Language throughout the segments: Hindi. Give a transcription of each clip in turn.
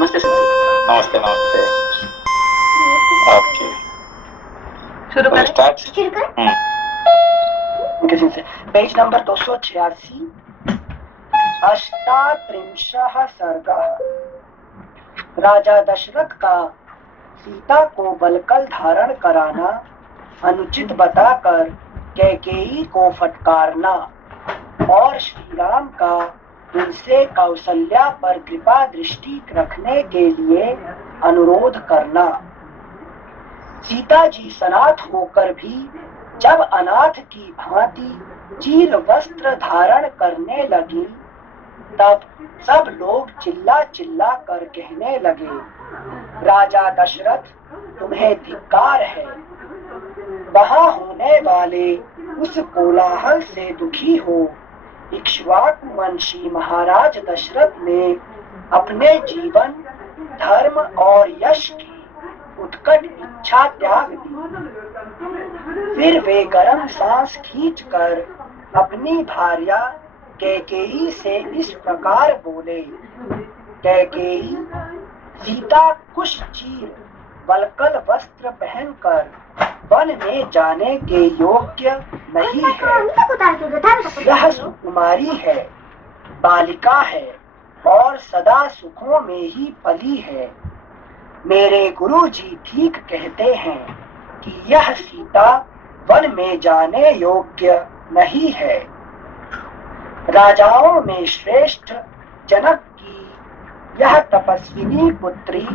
नमस्ते सर। नमस्ते नमस्ते। ओके, शुरू करें? स्टार्ट। किसी से पेज नंबर 286 अष्टात्रिंशः सर्गः। राजा दशरथ का सीता को बलकल धारण कराना अनुचित बताकर कैकेयी को फटकारना और श्री राम का उनसे कौशल्या पर कृपा दृष्टि रखने के लिए अनुरोध करना। सीता जी सनाथ होकर भी जब अनाथ की भांति चीर वस्त्र धारण करने लगी, तब सब लोग चिल्ला चिल्ला कर कहने लगे, राजा दशरथ, तुम्हें धिक्कार है। वहां होने वाले उस कोलाहल से दुखी हो इक्ष्वाकु वंशी महाराज दशरथ ने अपने जीवन, धर्म और यश की उत्कट इच्छा त्याग दी। फिर वे गर्म सांस खींचकर अपनी भार्या कैकेयी से इस प्रकार बोले, कैकेयी, सीता कुश चीर वल्कल वस्त्र पहनकर वन में जाने के योग्य नहीं है। यह सुकुमारी है, बालिका है और सदा सुखों में ही पली है। मेरे गुरुजी ठीक कहते हैं कि यह सीता वन में जाने योग्य नहीं है। राजाओं में श्रेष्ठ जनक की यह तपस्विनी पुत्री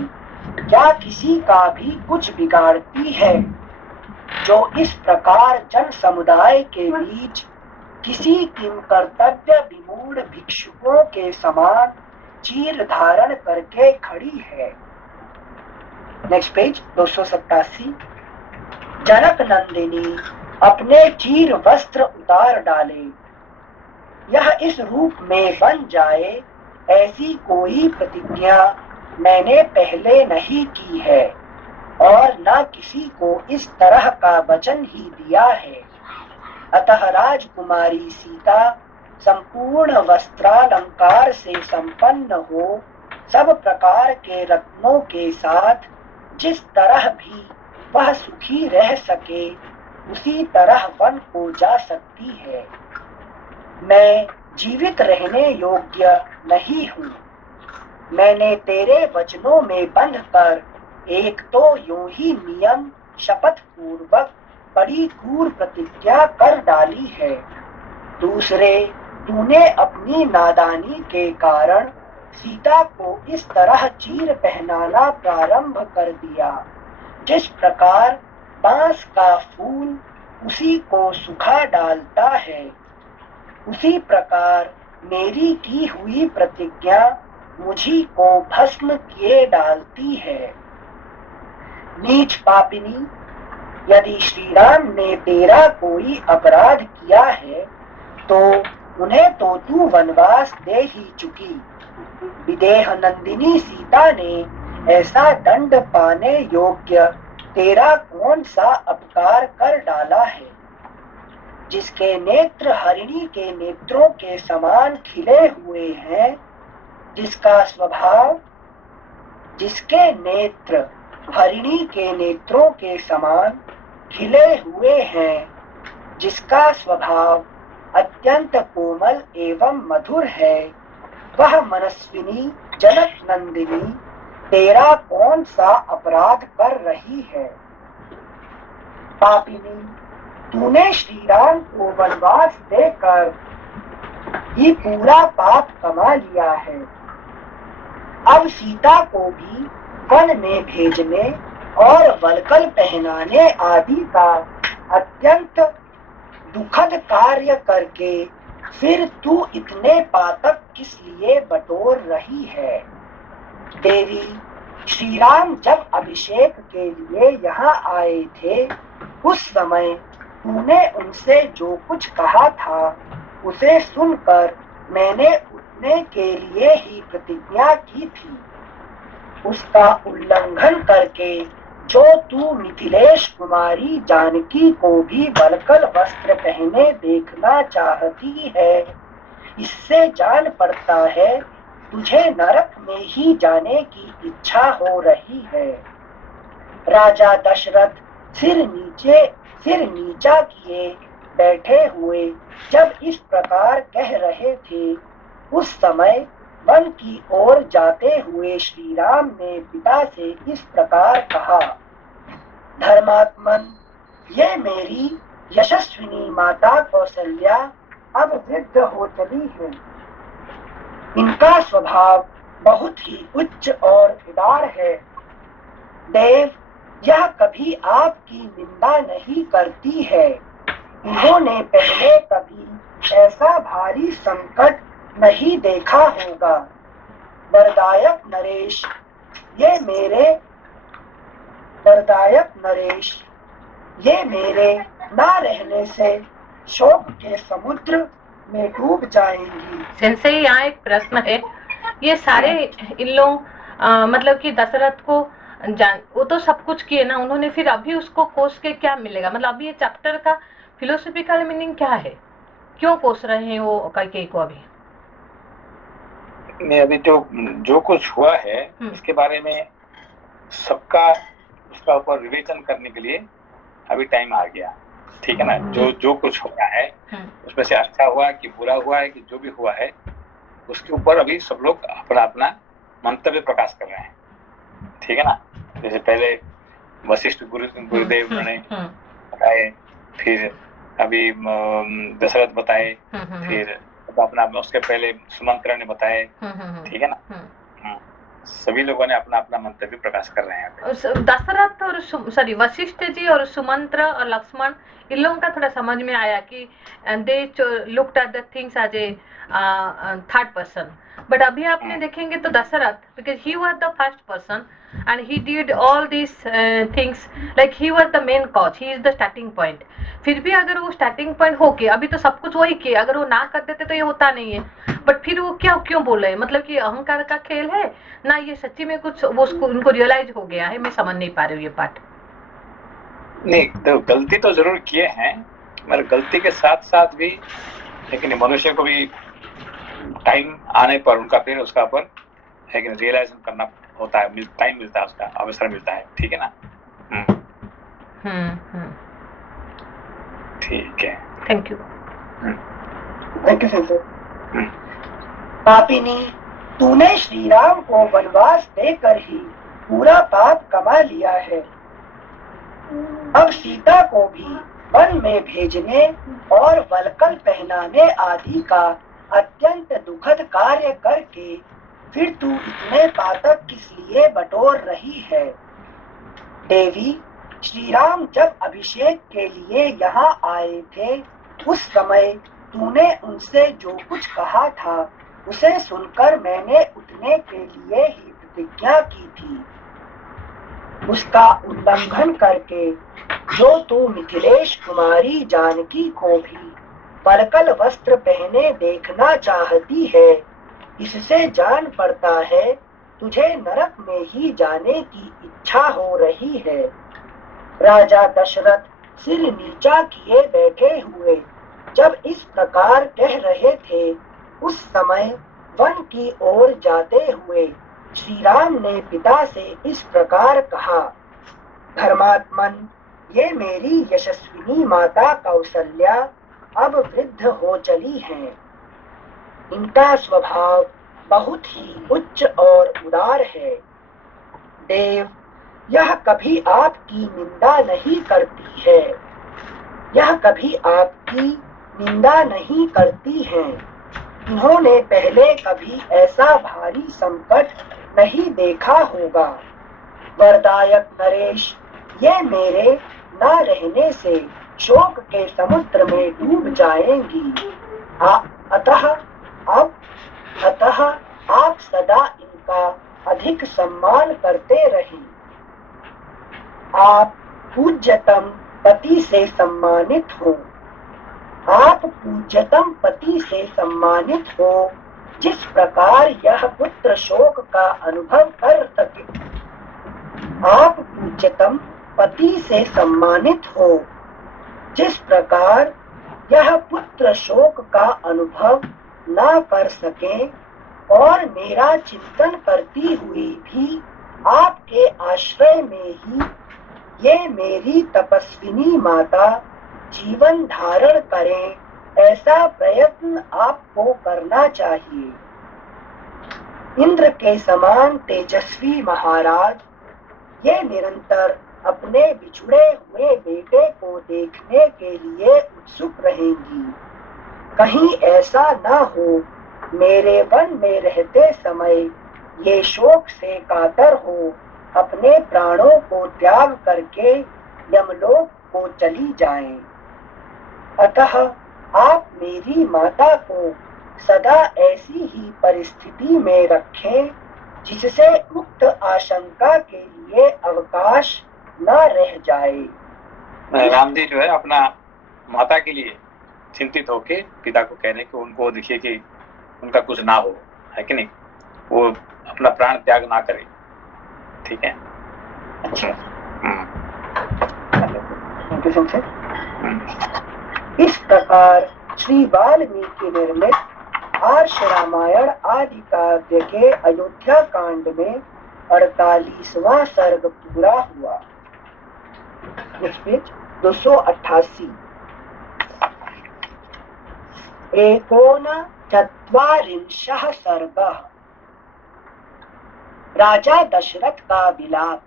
क्या किसी का भी कुछ बिगाड़ती है, जो इस प्रकार जन समुदाय के बीच किसी किम कर्तव्य विमूढ़ भिक्षुकों के समान चीर धारण करके खड़ी है। Next page 287। जनक नंदिनी अपने चीर वस्त्र उतार डाले, यह इस रूप में बन जाए ऐसी कोई प्रतिज्ञा मैंने पहले नहीं की है और न किसी को इस तरह का वचन ही दिया है। अतः राजकुमारी सीता संपूर्ण वस्त्रालंकार से संपन्न हो सब प्रकार के रत्नों के साथ जिस तरह भी वह सुखी रह सके उसी तरह वन को जा सकती है। मैं जीवित रहने योग्य नहीं हूँ। मैंने तेरे वचनों में बंधकर एक तो यूं ही नियम शपथ पूर्वक बड़ी क्रूर प्रतिज्ञा कर डाली है, दूसरे तूने अपनी नादानी के कारण सीता को इस तरह चीर पहनाना प्रारंभ कर दिया, जिस प्रकार बांस का फूल उसी को सुखा डालता है, उसी प्रकार मेरी की हुई प्रतिज्ञा मुझी को भस्म किए डालती है। नीच पापिनी, यदि श्री राम ने तेरा कोई अपराध किया है तो उन्हें तो तू वनवास दे ही चुकी। विदेह नंदिनी सीता ने ऐसा दंड पाने योग्य तेरा कौन सा अपकार कर डाला है, जिसके नेत्र हरिणी के नेत्रों के समान खिले हुए हैं, जिसके नेत्र हरिणी के नेत्रों के समान खिले हुए हैं, जिसका स्वभाव अत्यंत कोमल एवं मधुर है, वह मनस्विनी जनक नंदिनी तेरा कौन सा अपराध कर रही है। पापिनी, तूने श्री राम को वनवास देकर ही पूरा पाप कमा लिया है। अब सीता को भी वन में भेजने और वल्कल पहनाने आदि का अत्यंत दुखद कार्य करके फिर तू इतने पातक किस लिए बटोर रही है। देवी, श्री राम जब अभिषेक के लिए यहाँ आए थे उस समय तूने उनसे जो कुछ कहा था उसे सुनकर मैंने उठने के लिए ही प्रतिज्ञा की थी। उसका उल्लंघन करके जो तू मिथिलेश कुमारी जानकी को भी वल्कल वस्त्र पहने देखना चाहती है, इससे जान पड़ता है तुझे नरक में ही जाने की इच्छा हो रही है। राजा दशरथ सिर नीचा किए बैठे हुए जब इस प्रकार कह रहे थे, उस समय वन की ओर जाते हुए श्री राम ने पिता से इस प्रकार कहा, धर्मात्मन, ये मेरी यशस्विनी माता कौशल्या अब वृद्ध हो चली है। इनका स्वभाव बहुत ही उच्च और उदार है। देव, यह कभी आपकी निंदा नहीं करती है। इन्होंने पहले कभी ऐसा भारी संकट नहीं देखा होगा। वरदायक नरेश, ये मेरे ना रहने से शोक के समुद्र में डूब जाएंगी। सेंसे यहाँ एक प्रश्न है, ये सारे इन लोग मतलब कि दशरथ को वो तो सब कुछ किए ना उन्होंने, फिर अभी उसको कोस के क्या मिलेगा? मतलब अभी ये चैप्टर का फिलोसफिकल मीनिंग क्या है? क्यों कोस रहे हैं वो कैकेयी को अभी? नहीं, अभी जो कुछ हुआ है इसके बारे में सबका उसका ऊपर विवेचन करने के लिए अभी टाइम आ गया, ठीक है ना। जो कुछ हुआ है उसमें से अच्छा हुआ कि बुरा हुआ है कि जो भी हुआ है उसके ऊपर अभी सब लोग अपना अपना मंतव्य प्रकाश कर रहे हैं, ठीक है ना। जैसे पहले वशिष्ठ गुरुदेव ने बताए, फिर अभी दशरथ बताए, फिर अपना उसके पहले सुमंत्र ने बताए, ठीक है ना। सभी लोगों ने अपना अपना मंतव्य प्रकाश कर रहे हैं। दशरथ और वशिष्ठ जी और सुमंत्र और लक्ष्मण, इन लोगों का थोड़ा समझ में आया कि they looked at the things as a third person. But अभी आपने देखेंगे तो Dasharath, because he was the first person and he did all these things, like he was the main cause, he is the starting point. फिर भी अगर वो स्टार्टिंग पॉइंट होके अभी तो सब कुछ वही किया, अगर वो ना कर देते तो ये होता नहीं है। बट फिर वो क्यों बोल रहे हैं? मतलब कि अहंकार का खेल है ना, ये सच्ची में कुछ वो उनको रियलाइज हो गया है? मैं समझ नहीं पा रही हूँ ये पार्ट। नहीं, तो गलती तो जरूर किए हैं, मगर गलती के साथ साथ भी लेकिन मनुष्य को भी टाइम आने पर उनका फिर उसका ऊपर लेकिन रियलाइजेशन करना होता है, टाइम मिलता है, उसका अवसर मिलता है, ठीक है ना। ठीक है, थैंक यू सर। पापिनी, तूने श्री राम को वनवास देकर ही पूरा पाप कमा लिया है। अब सीता को भी वन में भेजने और वलकल पहनाने आदि का अत्यंत दुखद कार्य करके फिर तू इतने पातक किस लिए बटोर रही है? देवी, श्री राम जब अभिषेक के लिए यहाँ आए थे, उस समय तूने उनसे जो कुछ कहा था उसे सुनकर मैंने उठने के लिए ही प्रतिज्ञा की थी। उसका उल्लंघन करके जो तू मिथिलेश कुमारी जानकी को भी वलकल वस्त्र पहने देखना चाहती है, इससे जान पड़ता है तुझे नरक में ही जाने की इच्छा हो रही है। राजा दशरथ सिर नीचा किए बैठे हुए जब इस प्रकार कह रहे थे, उस समय वन की ओर जाते हुए श्री राम ने पिता से इस प्रकार कहा, धर्मात्मन, ये मेरी यशस्विनी माता कौशल्या अब वृद्ध हो चली हैं। इनका स्वभाव बहुत ही उच्च और उदार है। देव, यह कभी आपकी निंदा नहीं करती है। यह कभी आपकी निंदा नहीं करती हैं। इन्होंने पहले कभी ऐसा भारी संकट नहीं देखा होगा। वरदायक नरेश, ये मेरे न रहने से शोक के समुद्र में डूब जाएंगी। अतः आप सदा इनका अधिक सम्मान करते रहें। आप पूज्यतम पति से सम्मानित हो। आप पूज्यतम पति से सम्मानित हो, जिस प्रकार यह पुत्र शोक का अनुभव कर सके। आप पूज्यतम पति से सम्मानित हो, जिस प्रकार यह पुत्र शोक का अनुभव ना कर सके, और मेरा चिंतन करती हुई भी आपके आश्रय में ही ये मेरी तपस्विनी माता जीवन धारण करें, ऐसा प्रयत्न आपको करना चाहिए। इंद्र के समान तेजस्वी महाराज ये निरंतर अपने बिछुड़े हुए बेटे को देखने के लिए उत्सुक रहेंगी। कहीं ऐसा न हो मेरे वन में रहते समय ये शोक से कातर हो अपने प्राणों को त्याग करके यमलोक को चली जाएं। अतः आप मेरी माता को सदा ऐसी ही परिस्थिति में रखें जिससे उक्त आशंका के लिए अवकाश न रह जाए। राम जी जो है अपना माता के लिए चिंतित होके पिता को कह रहे कि उनको देखिए कि उनका कुछ ना हो, है कि नहीं, वो अपना प्राण त्याग ना करे। ठीक है, अच्छा। इस प्रकार श्री वाल्मीकि निर्मित आर्ष रामायण आदि काव्य के अयोध्या कांड में 48वां सर्ग पूरा हुआ। नेक्स्ट 288। एकोनचत्वारिंशः सर्गः। राजा दशरथ का विलाप।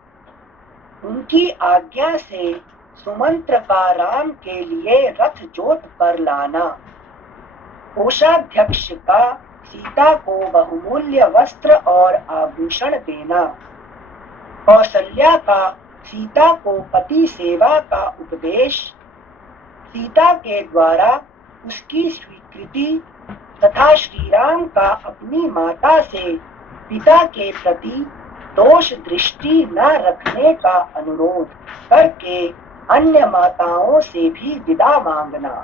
उनकी आज्ञा से सुमंत्र का राम के लिए रथ जोत पर लाना। कोषाध्यक्ष का सीता को बहुमूल्य वस्त्र और आभूषण देना। कौसल्या का सीता को पति सेवा का उपदेश। सीता के द्वारा उसकी स्वीकृति तथा श्री राम का अपनी माता से पिता के प्रति दोष दृष्टि न रखने का अनुरोध करके अन्य माताओं से भी विदा मांगना।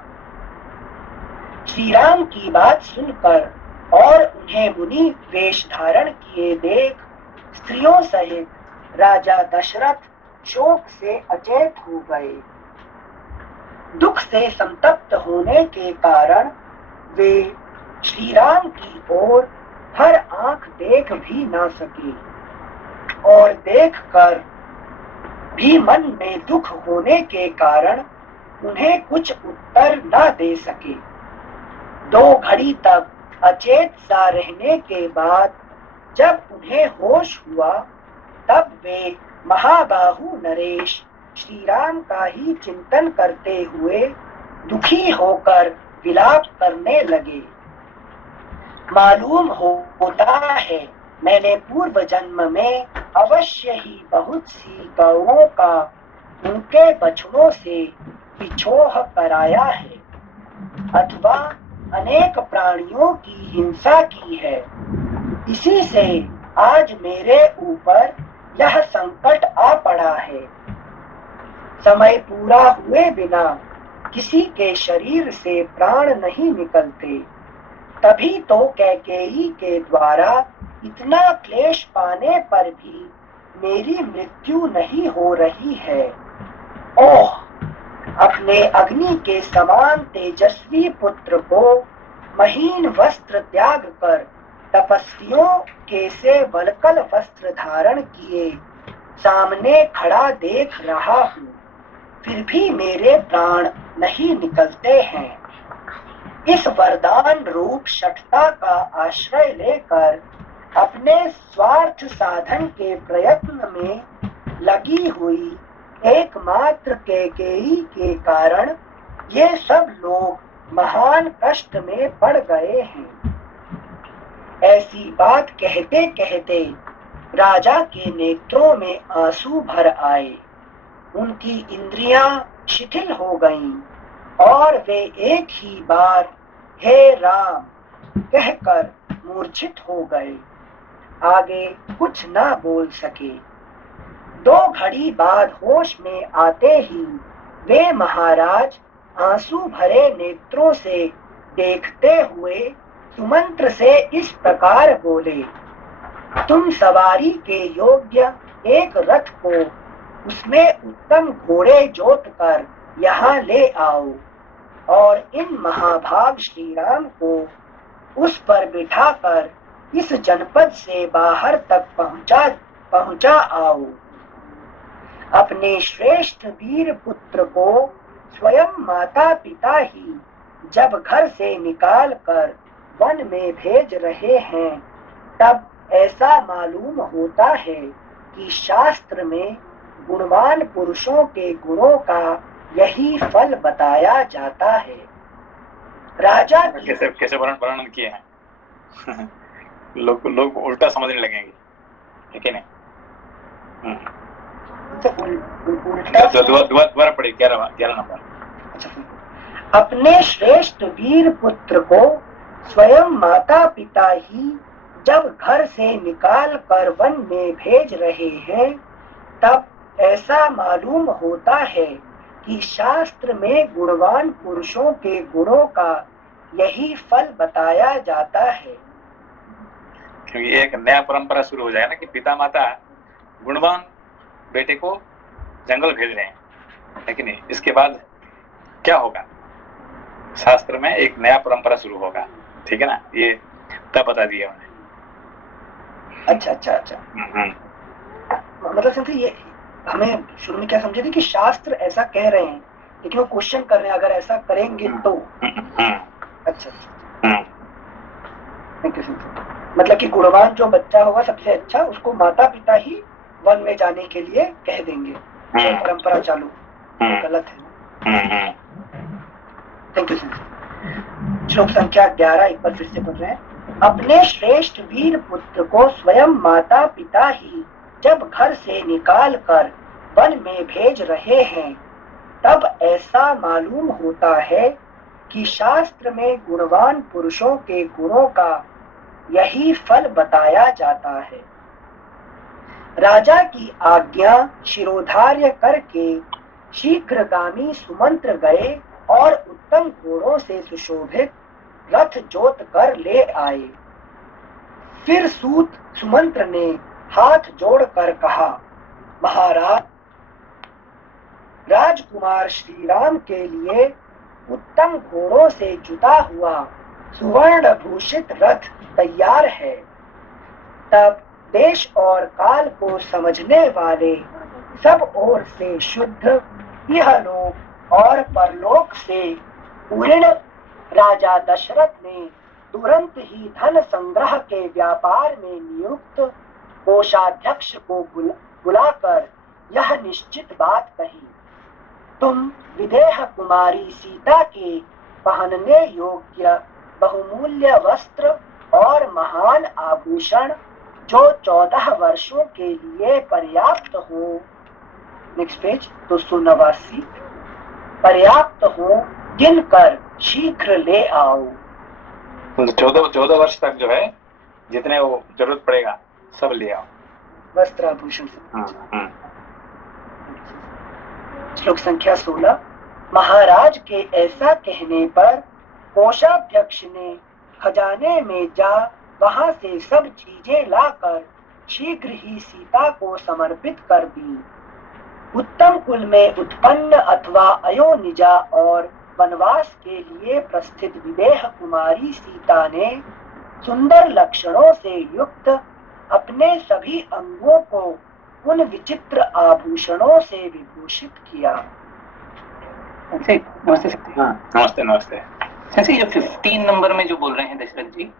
श्री राम की बात सुनकर और उन्हें मुनि वेश धारण किए देख स्त्रियों सहित राजा दशरथ शोक से अचेत हो गए। दुख से संतप्त होने के कारण वे श्री राम की ओर हर आंख देख भी ना सके और देखकर भी मन में दुख होने के कारण उन्हें कुछ उत्तर न दे सके। 2 घड़ी तक अचेत सा रहने के बाद जब उन्हें होश हुआ तब वे महाबाहु नरेश श्री राम का ही चिंतन करते हुए दुखी होकर विलाप करने लगे। मालूम होता है मैंने पूर्व जन्म में अवश्य ही बहुत सी गौओं का उनके बछड़ों से विछोह कराया है अथवा अनेक प्राणियों की हिंसा की है। इसी से आज मेरे ऊपर यह संकट आ पड़ा है। समय पूरा हुए बिना किसी के शरीर से प्राण नहीं निकलते, तभी तो कैकेयी के द्वारा इतना क्लेश पाने पर भी मेरी मृत्यु नहीं हो रही है। ओह, अपने अग्नि के समान तेजस्वी पुत्र को महीन वस्त्र त्याग कर तपस्वियों के से वलकल वस्त्र धारण किए सामने खड़ा देख रहा हूँ, फिर भी मेरे प्राण नहीं निकलते हैं। इस वरदान रूप शठता का आश्रय लेकर अपने स्वार्थ साधन के प्रयत्न में लगी हुई एकमात्र कैकेयी के कारण ये सब लोग महान कष्ट में पड़ गए हैं। ऐसी बात कहते कहते राजा के नेत्रों में आंसू भर आए। उनकी इंद्रियां शिथिल हो गईं और वे एक ही बार हे राम कहकर मूर्छित हो गए। आगे कुछ ना बोल सके। 2 घड़ी बाद होश में आते ही वे महाराज आंसू भरे नेत्रों से देखते हुए सुमंत्र से इस प्रकार बोले, तुम सवारी के योग्य एक रथ को उसमें उत्तम घोड़े जोत कर यहाँ ले आओ और इन महाभाग श्री राम को उस पर बिठाकर इस जनपद से बाहर तक पहुंचा आओ। अपने श्रेष्ठ वीर पुत्र को स्वयं माता पिता ही जब घर से निकाल कर वन में भेज रहे हैं, तब ऐसा मालूम होता है कि शास्त्र में गुणवान पुरुषों के गुणों का यही फल बताया जाता है। राजा कैसे वर्णन किए हैं लोग उल्टा समझने लगेंगे, ठीक है नहीं? दोबारा पढ़े 11 नंबर। अपने श्रेष्ठ वीर पुत्र को स्वयं माता पिता ही जब घर से निकाल कर वन में भेज रहे हैं, तब ऐसा मालूम होता है कि शास्त्र में गुणवान पुरुषों के गुणों का यही फल बताया जाता है। क्योंकि एक नया परंपरा शुरू हो जाए ना कि पिता माता गुणवान बेटे को जंगल भेज रहे हैं, लेकिन इसके बाद क्या होगा? शास्त्र में एक नया परंपरा शुरू होगा, ठीक है ना? ये तब बता दिया उन्हें। अच्छा। मतलब समझे, ये हमें शुरू में क्या समझे थे कि शास्त्र ऐसा कह रहे हैं, लेकिन वो क्वेश्चन कर रहे हैं अगर ऐसा करेंगे तो। अच्छा, मतलब कि गुणवान जो बच्चा होगा सबसे अच्छा, उसको माता पिता ही वन में जाने के लिए कह देंगे, तो परंपरा चालू गलत है। Thank you sir. श्लोक संख्या 11 एक बार फिर से पढ़ रहे हैं। अपने श्रेष्ठ वीर पुत्र को स्वयं माता पिता ही जब घर से निकाल कर वन में भेज रहे हैं, तब ऐसा मालूम होता है कि शास्त्र में गुणवान पुरुषों के गुणों का यही फल बताया जाता है। राजा की आज्ञा शिरोधार्य करके शीघ्रगामी सुमंत्र गए और उत्तम घोड़ों से सुशोभित रथ जोत कर ले आए। फिर सूत सुमंत्र ने हाथ जोड़कर कहा, महाराज, राजकुमार श्री राम के लिए उत्तम घोड़ों से जुता हुआ सुवर्ण भूषित रथ तैयार है। तब देश और काल को समझने वाले सब ओर से शुद्ध इहलोक और परलोक से पूर्ण राजा दशरथ ने तुरंत ही धन संग्रह के व्यापार में नियुक्त कोषाध्यक्ष को बुलाकर यह निश्चित बात कही, तुम विदेह कुमारी सीता के पहनने योग्य बहुमूल्य वस्त्र और महान आभूषण जो 14 वर्षों के लिए पर्याप्त हो, नेक्स्ट पेज 289, पर्याप्त हो गिनकर शीघ्र ले आओ। 14 वर्ष तक जो है जितने वो जरूरत पड़ेगा सब ले आओ, वस्त्र आभूषण। श्लोक संख्या 16। महाराज के ऐसा कहने पर कोषाध्यक्ष ने खजाने में जा वहां से सब चीजें लाकर शीघ्र ही सीता को समर्पित कर दी। उत्तम कुल में उत्पन्न अथवा अयोनिजा और वनवास के लिए प्रस्थित विदेह कुमारी सीता ने सुंदर लक्षणों से युक्त अपने सभी अंगों को उन विचित्र आभूषणों से विभूषित किया। नमस्ते सर। नमस्ते नमस्ते। सर, ये 15 नंबर में जो बोल रहे हैं दशरथ जी,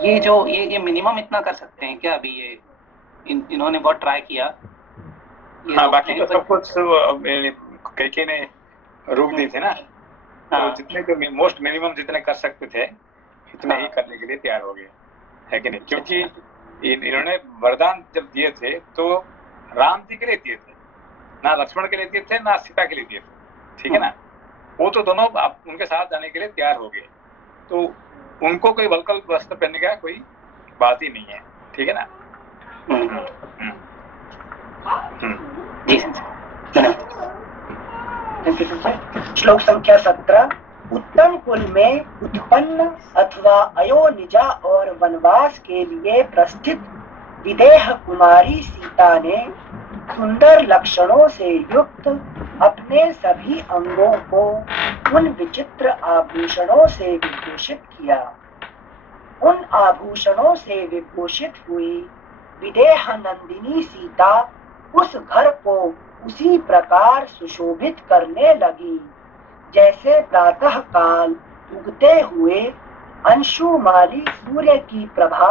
ये जो ये मिनिमम इतना कर सकते हैं क्या? अभी ये इन्होंने बहुत ट्राई किया। हाँ, बाकी तो सब कुछ कैके ने रोक दी थी ना, तो जितने को मोस्ट मिनिमम जितने कर सकते थे इतने ही करने के लिए तैयार हो गए, है कि नहीं? क्योंकि इन्होंने वरदान जब दिए थे तो राम जी के लिए दिए थे, ना लक्ष्मण के लिए दिए थे, ना सीता के लिए दिए थे, ठीक है ना? वो तो दोनों उनके साथ जाने के लिए तैयार हो गए, तो उनको कोई वैकल्पिक वस्त्र पहनने का कोई बात ही नहीं है, ठीक है ना? श्लोक संख्या 17। उत्तम कुल में उत्पन्न अथवा अयोनिजा और वनवास के लिए प्रस्थित विदेह कुमारी सीता ने सुंदर लक्षणों से युक्त अपने सभी अंगों को उन विचित्र आभूषणों से विभूषित किया। उन आभूषणों से विभूषित हुई विदेह नंदिनी सीता उस घर को उसी प्रकार सुशोभित करने लगी जैसे प्रातः काल उगते हुए अंशुमाली सूर्य की प्रभा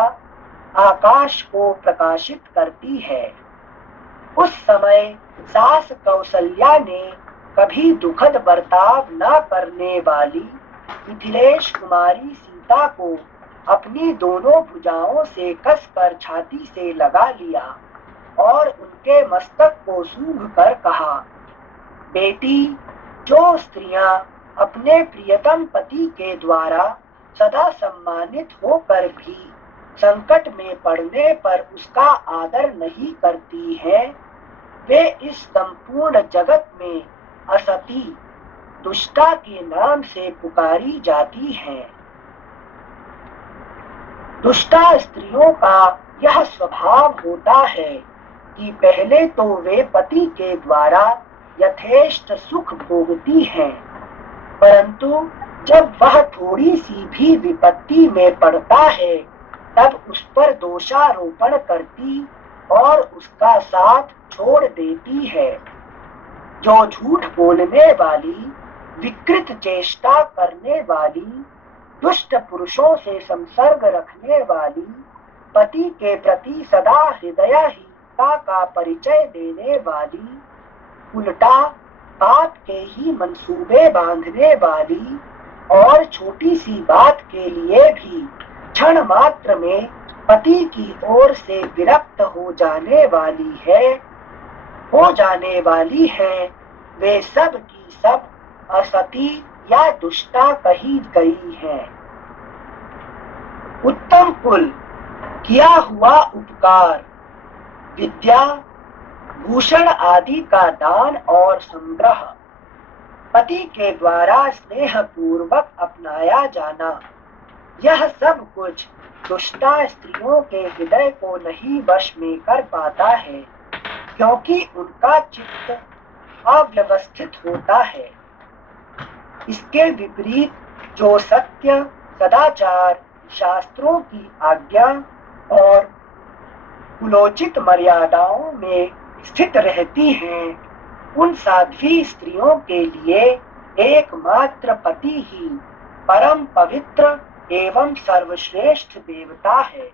आकाश को प्रकाशित करती है। उस समय सास कौसल्या ने कभी दुखद बर्ताव न करने वाली मिथिलेश कुमारी सीता को अपनी दोनों भुजाओं से कसकर छाती से लगा लिया और उनके मस्तक को सूंघ कर कहा, बेटी, जो स्त्रियां अपने प्रियतम पति के द्वारा सदा सम्मानित होकर भी संकट में पड़ने पर उसका आदर नहीं करती हैं, वे इस संपूर्ण जगत में असती दुष्टा के नाम से पुकारी जाती हैं। दुष्टा स्त्रियों का यह स्वभाव होता है कि पहले तो वे पति के द्वारा यथेष्ट सुख भोगती हैं, परंतु जब वह थोड़ी सी भी विपत्ति में पड़ता है तब उस पर दोषारोपण करती और उसका साथ छोड़ देती है। जो झूठ बोलने वाली, विकृत चेष्टा करने वाली, दुष्ट पुरुषों से संसर्ग रखने वाली, पति के प्रति सदा हृदयहीनता का परिचय देने वाली, उल्टा पाप के ही मंसूबे बांधने वाली और छोटी सी बात के लिए भी क्षण मात्र में पति की ओर से विरक्त हो जाने वाली है, वे सब की सब असती या दुष्टा कही गई हैं। उत्तम कुल, किया हुआ उपकार, विद्या, भूषण आदि का दान और संग्रह, पति के द्वारा स्नेह पूर्वक अपनाया जाना, यह सब कुछ दुष्टा स्त्रियों के हृदय को नहीं वश में कर पाता है, क्योंकि उनका चित्त अव्यवस्थित होता है। इसके विपरीत जो सत्य, सदाचार, शास्त्रों की आज्ञा और कुलोचित मर्यादाओं में स्थित रहती हैं, उन साध्वी स्त्रियों के लिए एकमात्र पति ही परम पवित्र एवं सर्वश्रेष्ठ देवता है।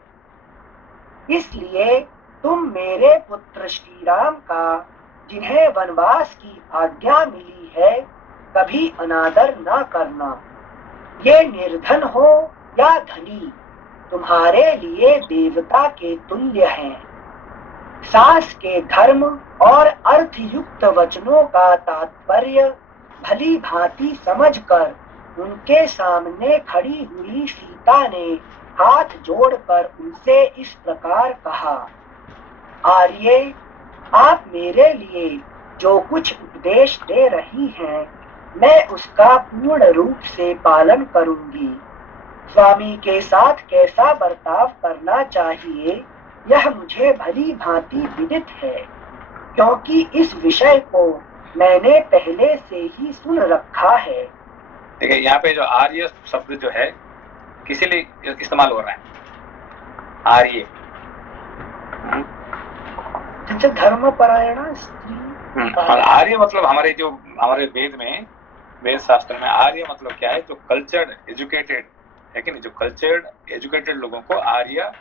इसलिए तुम मेरे पुत्र श्री राम का, जिन्हें वनवास की आज्ञा मिली है, कभी अनादर न करना। ये निर्धन हो या धनी, तुम्हारे लिए देवता के तुल्य हैं। सास के धर्म और अर्थयुक्त वचनों का तात्पर्य भली भांति समझकर उनके सामने खड़ी हुई सीता ने हाथ जोड़कर उनसे इस प्रकार कहा, आर्ये, आप मेरे लिए जो कुछ उपदेश दे रही हैं, मैं उसका पूर्ण रूप से पालन करूंगी। स्वामी के साथ कैसा बर्ताव करना चाहिए यह मुझे भली भांति विदित है, क्योंकि इस विषय को मैंने पहले से ही सुन रखा है। देखिए, यहाँ पे जो आर्य शब्द जो है किसी लिए इस्तेमाल हो रहा है, आर्य धर्मपरायण स्त्री। और आर्य मतलब हमारे वेद शास्त्र में आर्य मतलब क्या है, जो कल्चर्ड एजुकेटेड है कि नहीं, जो कल्चर्ड एजुकेटेड लोगों को आर्य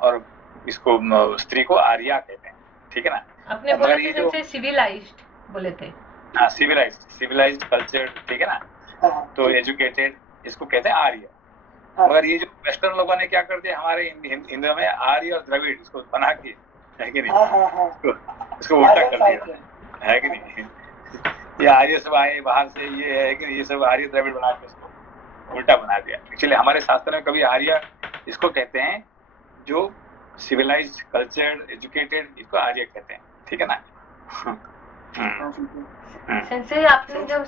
और इसको स्त्री को आर्या कहते हैं, ठीक है ना। अपने बोले थे जैसे सिविलाइज्ड बोले थे। हाँ, सिविलाइज्ड कल्चर्ड, ठीक है ना। तो एजुकेटेड इसको कहते हैं आर्य। मगर ये जो वेस्टर्न लोगों ने क्या कर दिया, हमारे हिंदू में आर्य और द्रविड़ इसको बना के, है कि नहीं, इसको उल्टा कर दिया, है कि नहीं। ये आर्य सब आए बाहर से, ये है कि ये सब आर्य द्रविड़ बना के इसको उल्टा बना दिया। एक्चुअली हमारे शास्त्र में कभी आर्य इसको कहते हैं जो सिविलाइज्ड, कल्चर्ड, एजुकेटेड, इसको आर्य कहते हैं, ठीक है ना। संजय, आपने जो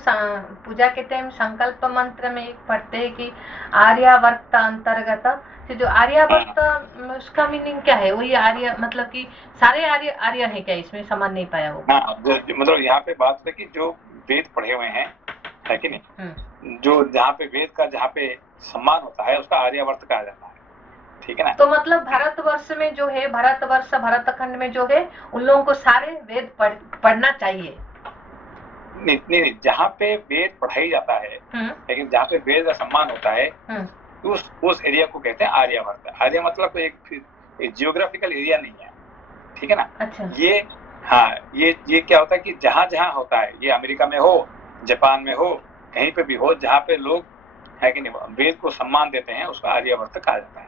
पूजा के टाइम संकल्प मंत्र में एक पढ़ते हैं कि आर्यावर्त अंतर्गत, तो जो आर्यावर्त उसका मीनिंग क्या है? वही आर्य मतलब कि सारे आर्य है क्या? इसमें समझ नहीं पाया वो। हाँ, मतलब यहाँ पे बात है कि जो वेद पढ़े हुए हैं, है कि नहीं, जो जहाँ पे वेद का जहाँ पे सम्मान होता है उसका आर्यावर्त कहा जाता है। ठीक है ना। तो मतलब भारतवर्ष में जो है, भारतखंड में जो है, उन लोगों को सारे वेद पढ़ना चाहिए। नहीं, जहाँ पे वेद पढ़ाई जाता है, लेकिन जहाँ पे वेद का सम्मान होता है, उस एरिया को कहते हैं आर्यावर्त। आर्य मतलब एक जियोग्राफिकल एरिया नहीं है, ठीक है ना। अच्छा। ये हाँ, ये क्या होता है कि जहाँ जहाँ होता है, ये अमेरिका में हो, जापान में हो, कहीं पे भी हो, जहाँ पे लोग है कि नहीं वेद को सम्मान देते हैं, उसको आर्यावर्त कहा जाता है,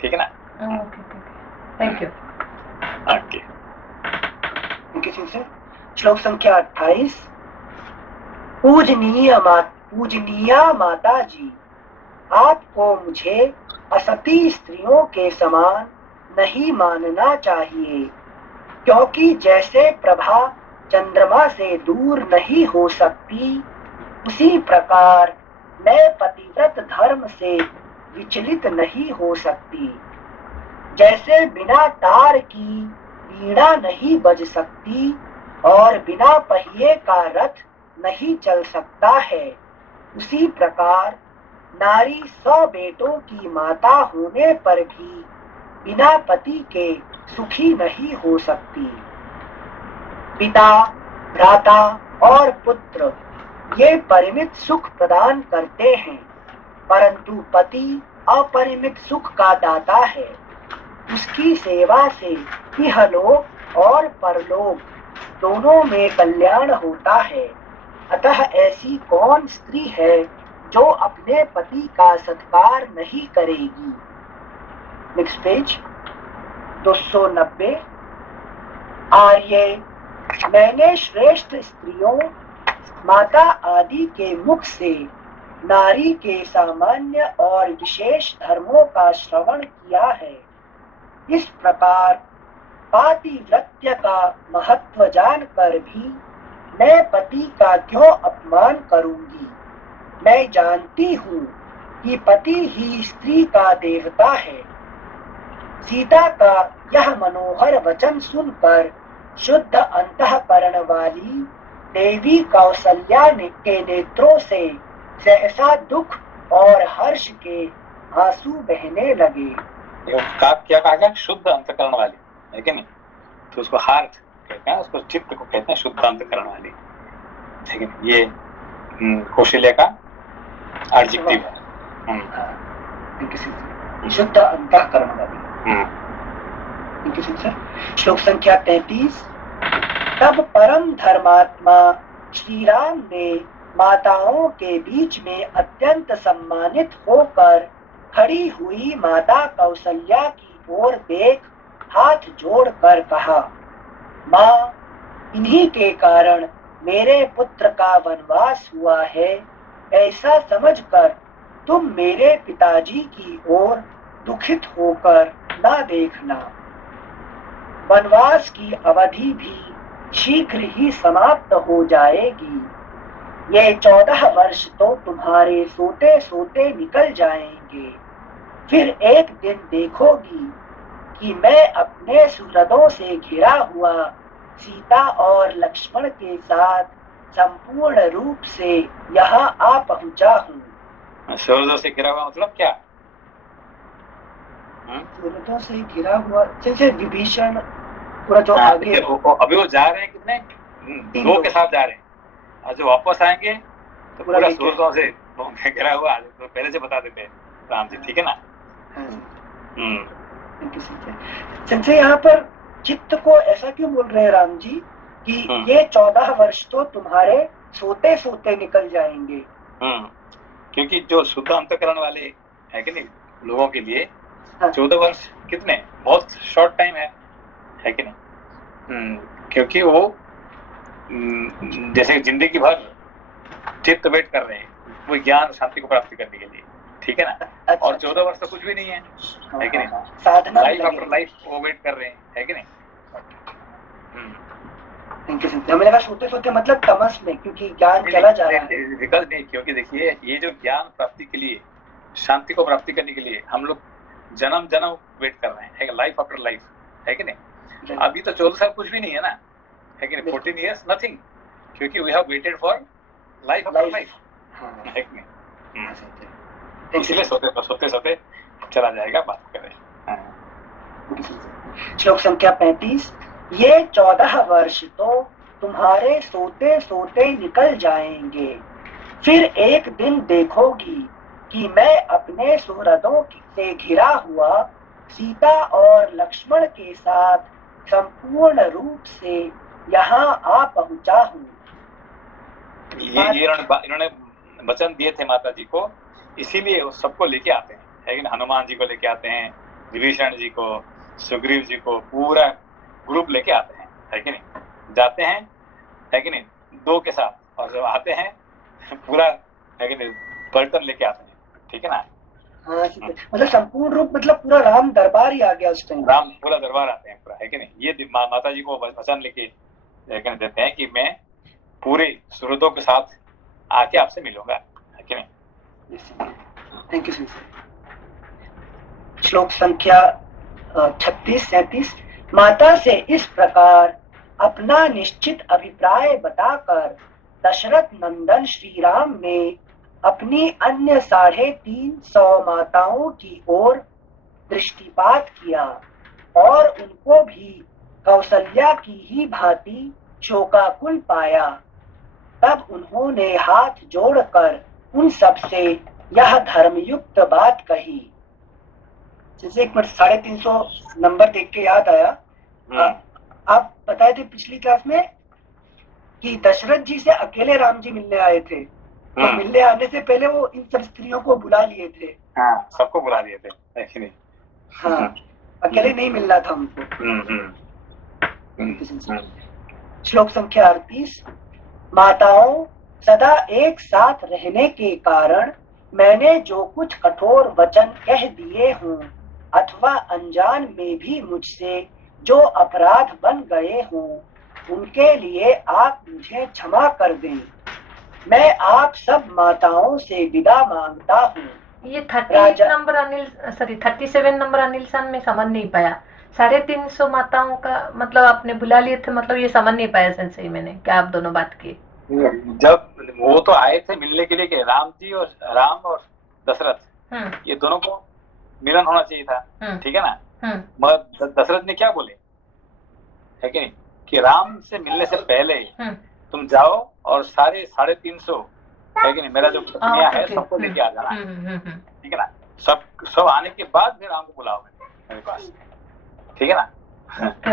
ठीक है ना। Thank you. ओके, श्लोक संख्या 28। पूजनीय माता जी, आपको मुझे असती स्त्रियों के समान नहीं मानना चाहिए, क्योंकि जैसे प्रभा चंद्रमा से दूर नहीं हो सकती, उसी प्रकार मैं पतिव्रत धर्म से विचलित नहीं हो सकती। जैसे बिना तार की वीणा नहीं बज सकती और बिना पहिए का रथ नहीं चल सकता है, उसी प्रकार नारी 100 बेटों की माता होने पर भी बिना पति के सुखी नहीं हो सकती। पिता, भ्राता और पुत्र ये परिमित सुख प्रदान करते हैं, परंतु पति अपरिमित सुख का दाता है। उसकी सेवा से इहलोक और परलोक दोनों में कल्याण होता है। अतः ऐसी कौन स्त्री है जो अपने पति का सत्कार नहीं करेगी। Next page 290। आर्ये, मैंने श्रेष्ठ स्त्रियों, माता आदि के मुख से नारी के सामान्य और विशेष धर्मों का श्रवण किया है। इस प्रकार पातिव्रत्य का महत्व जानकर भी मैं पति का क्यों अपमान करूंगी। मैं जानती हूँ कि पति ही स्त्री का देवता है। सीता का यह मनोहर वचन सुनकर शुद्ध अंतःकरण वाली देवी कौसल्या के नेत्रों से सहसा दुख और हर्ष के आंसू बहने लगे। क्या कहा गया? शुद्ध अंतःकरण वाली, है कि नहीं? तो उसको हार्ट कहते हैं, उसको चित्त को कहते हैं शुद्ध अंतःकरण वाली, ठीक है। ये कौशल्या का एडजेक्टिव है, शुद्ध अंतःकरण वाली। श्लोक संख्या 33। तब परम धर्मात्मा श्री राम ने माताओं के बीच में अत्यंत सम्मानित होकर खड़ी हुई माता कौसल्या की ओर देख हाथ जोड़कर कहा, माँ, इन्हीं के कारण मेरे पुत्र का वनवास हुआ है। ऐसा समझकर तुम मेरे पिताजी की ओर दुखित होकर ना देखना। वनवास की अवधि भी शीघ्र ही समाप्त हो जाएगी। ये 14 वर्ष तो तुम्हारे सोते सोते निकल जाएंगे। फिर एक दिन देखोगी कि मैं अपने सुहृदों से घिरा हुआ सीता और लक्ष्मण के साथ संपूर्ण रूप से यहाँ आ पहुँचा हूँ। सुहृदों से घिरा हुआ मतलब क्या? सुहृदों से घिरा हुआ जैसे विभीषण पूरा जो आगे अभी वो जा रहे हैं, कितने 2 के साथ जा रहे हैं, और जो वापस आएंगे तो पूरा सुहृदों से घिरा हुआ, तो पहले से बता देते हैं राम जी, ठीक है ना। संजय यहाँ पर चित्त को ऐसा क्यों बोल रहे हैं राम जी कि ये 14 वर्ष तो तुम्हारे सोते सोते निकल जाएंगे? क्योंकि जो शुद्ध अंतःकरण वाले है कि नहीं लोगों के लिए 14 वर्ष कितने बहुत शॉर्ट टाइम है कि नहीं। क्योंकि वो जैसे जिंदगी भर चित्त वेट कर रहे हैं वो ज्ञान शांति को प्राप्त करने के लिए, ठीक है ना। अच्छा, और 14 वर्ष तो कुछ भी नहीं है कि नहीं। साधना लाइफ आफ्टर लाइफ वो वेट कर रहे हैं, है कि नहीं। हमें लगा सोते सोते मतलब तमस में, क्योंकि ज्ञान चला जा रहा है। विकल्प नहीं, क्योंकि देखिए ये जो ज्ञान प्राप्ति के लिए, शांति को प्राप्ति करने के लिए हम लोग जन्म जन्म वेट कर रहे हैं, लाइफ आफ्टर लाइफ, है कि नहीं। अभी तो 14 साल कुछ भी नहीं है ना, है कि नहीं। 14 years नथिंग, क्योंकि we have waited for life after life, है कि नहीं। इसलिए सोते सोते चला जाएगा, बात करें। श्लोक संख्या 35। ये 14 वर्ष तो तुम्हारे सोते सोते निकल जाएंगे, फिर एक दिन देखोगी कि मैं अपने सुहृदों से घिरा हुआ सीता और लक्ष्मण के साथ संपूर्ण रूप से यहाँ आ पहुंचा हूँ। ये इन्होंने वचन दिए थे माता जी को, इसीलिए वो सबको लेके आते हैं, लेकिन हनुमान जी को लेके आते हैं, विभीषण जी को, सुग्रीव जी को, पूरा ग्रुप लेके आते हैं, है कि नहीं? जाते हैं, है कि नहीं, दो के साथ, और जब आते हैं पूरा, है कि नहीं, पलटन लेके आते हैं, ठीक है ना? हाँ, मतलब संपूर्ण रूप, मतलब पूरा राम दरबार ही आ गया उस टाइम। राम पूरा दरबार आते हैं पूरा, है कि नहीं? ये माता जी को वचन लेके देते हैं कि मैं पूरे सुहृदों के साथ आके आपसे मिलूंगा, है कि नहीं? Thank you sir. श्लोक संख्या 36-37। माता से इस प्रकार अपना निश्चित अभिप्राय बताकर दशरथ नंदन श्री राम ने अपनी अन्य 350 माताओं की ओर दृष्टिपात किया और उनको भी कौशल्या की ही भांति शोकाकुल पाया। तब उन्होंने हाथ जोड़कर उन सबसे यह धर्मयुक्त बात कही। जैसे एक मिनट, 350 नंबर देख के याद आया, आप बताए थे पिछली क्लास में कि दशरथ जी से अकेले राम जी मिलने आए थे, तो मिलने आने से पहले वो इन सब स्त्रियों को बुला लिए थे। हाँ, सबको बुला लिए थे, है नहीं? हाँ, अकेले नहीं मिलना था उनको। श्लोक संख्या 38। माताओं, सदा एक साथ रहने के कारण मैंने जो कुछ कठोर वचन कह दिए हूँ अथवा अनजान में भी मुझसे जो अपराध बन गए हों, उनके लिए आप मुझे क्षमा कर दें। मैं आप सब माताओं से विदा मांगता हूँ। ये 37 नंबर अनिल सन में समझ नहीं पाया। 350 माताओं का मतलब आपने बुला लिए थे, मतलब ये समझ नहीं पाया सेंसई मैंने, क्या आप दोनों बात किए? जब वो तो आए थे मिलने के लिए कि राम और दशरथ, ये दोनों को मिलन होना चाहिए था, ठीक है ना? मगर दशरथ ने क्या बोले, है कि नहीं, कि राम से मिलने से पहले तुम जाओ और सारे 350, है कि नहीं, मेरा जो पत्नियां है सबको लेके आ जाना, ठीक है ना? सब आने के बाद फिर राम को बुलाओ मेरे पास, ठीक है ना?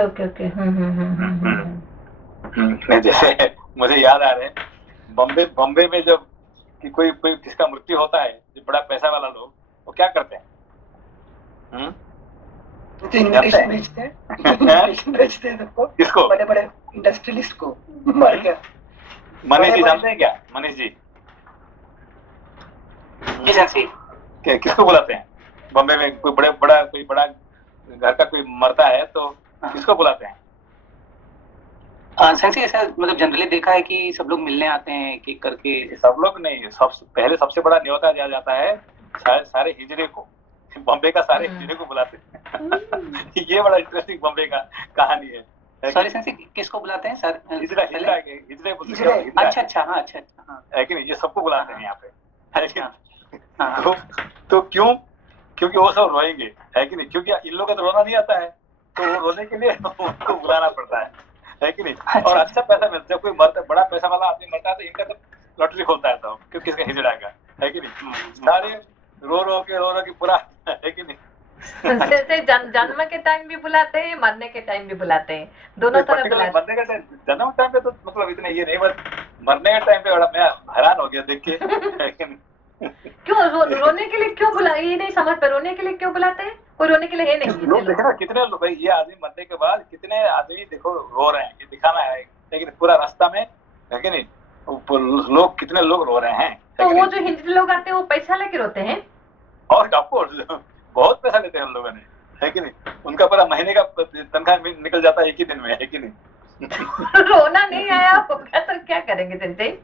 ओके। जैसे मुझे याद आ रहे हैं बॉम्बे में जब कि कोई किसका मृत्यु होता है, जो बड़ा पैसा वाला लोग, वो क्या करते हैं? इन्विटेशन भेजते हैं सबको, किसको? बड़े इंडस्ट्रियलिस्ट को। मर गया मनीष जी, जानते हैं क्या मनीष जी? किसको बुलाते हैं बॉम्बे में? कोई बड़ा घर का कोई मरता है तो किसको बुलाते हैं? सेंसी ऐसा मतलब जनरली देखा है कि सब लोग मिलने आते हैं एक एक करके। सब लोग नहीं, पहले सबसे बड़ा न्योता दिया जाता है सारे हिजड़े को, बॉम्बे का सारे हिजड़े को बुलाते हैं। ये बड़ा इंटरेस्टिंग बॉम्बे का कहानी है। सॉरी सेंसी, किसको बुलाते हैं सर? हिजड़े अच्छा, हाँ, अच्छा, है कि नहीं? ये सबको बुलाते हैं यहाँ पे, तो क्यों? क्योंकि वो सब रोएंगे, है कि नहीं? क्योंकि इन लोगों को तो रोना नहीं आता है, तो वो रोने के लिए उनको बुलाना पड़ता है कि नहीं? और अच्छा पैसा मिलता है। कोई मरता, बड़ा पैसा वाला आदमी मरता है तो इनका तो लॉटरी खोलता है, तो क्योंकि किसका हिजड़ा का, है कि नहीं? सारे रो के पूरा, है कि नहीं? जन्म के टाइम भी बुलाते हैं, मरने के टाइम भी बुलाते हैं, दोनों तरफ बुलाते हैं। मरने के टाइम, जन्म टाइम पे तो मतलब इतने ये नहीं, बस मरने के टाइम पे बड़ा मैं हैरान हो गया देख के, है कि नहीं? क्यों रोने के लिए क्यों बुला, ये नहीं समझ पे, रोने के लिए क्यों बुलाते हैं? कोई रोने के लिए है नहीं। लोग देखो ना, कितने लोग, भाई ये आदमी मरने के बाद कितने आदमी देखो रो रहे हैं, ये दिखाना है, लेकिन पूरा रास्ता में, है कि नहीं, लोग कितने लोग रो रहे हैं। तो वो जो हिंदी लोग आते हैं वो पैसा लेके रोते हैं, और ऑफकोर्स बहुत पैसा लेते हैं उन लोगों ने, है कि नहीं? उनका पूरा महीने का तनख्वाह निकल जाता है एक ही दिन में, है कि नहीं? रोना नहीं आया होगा तो क्या करेंगे जनते?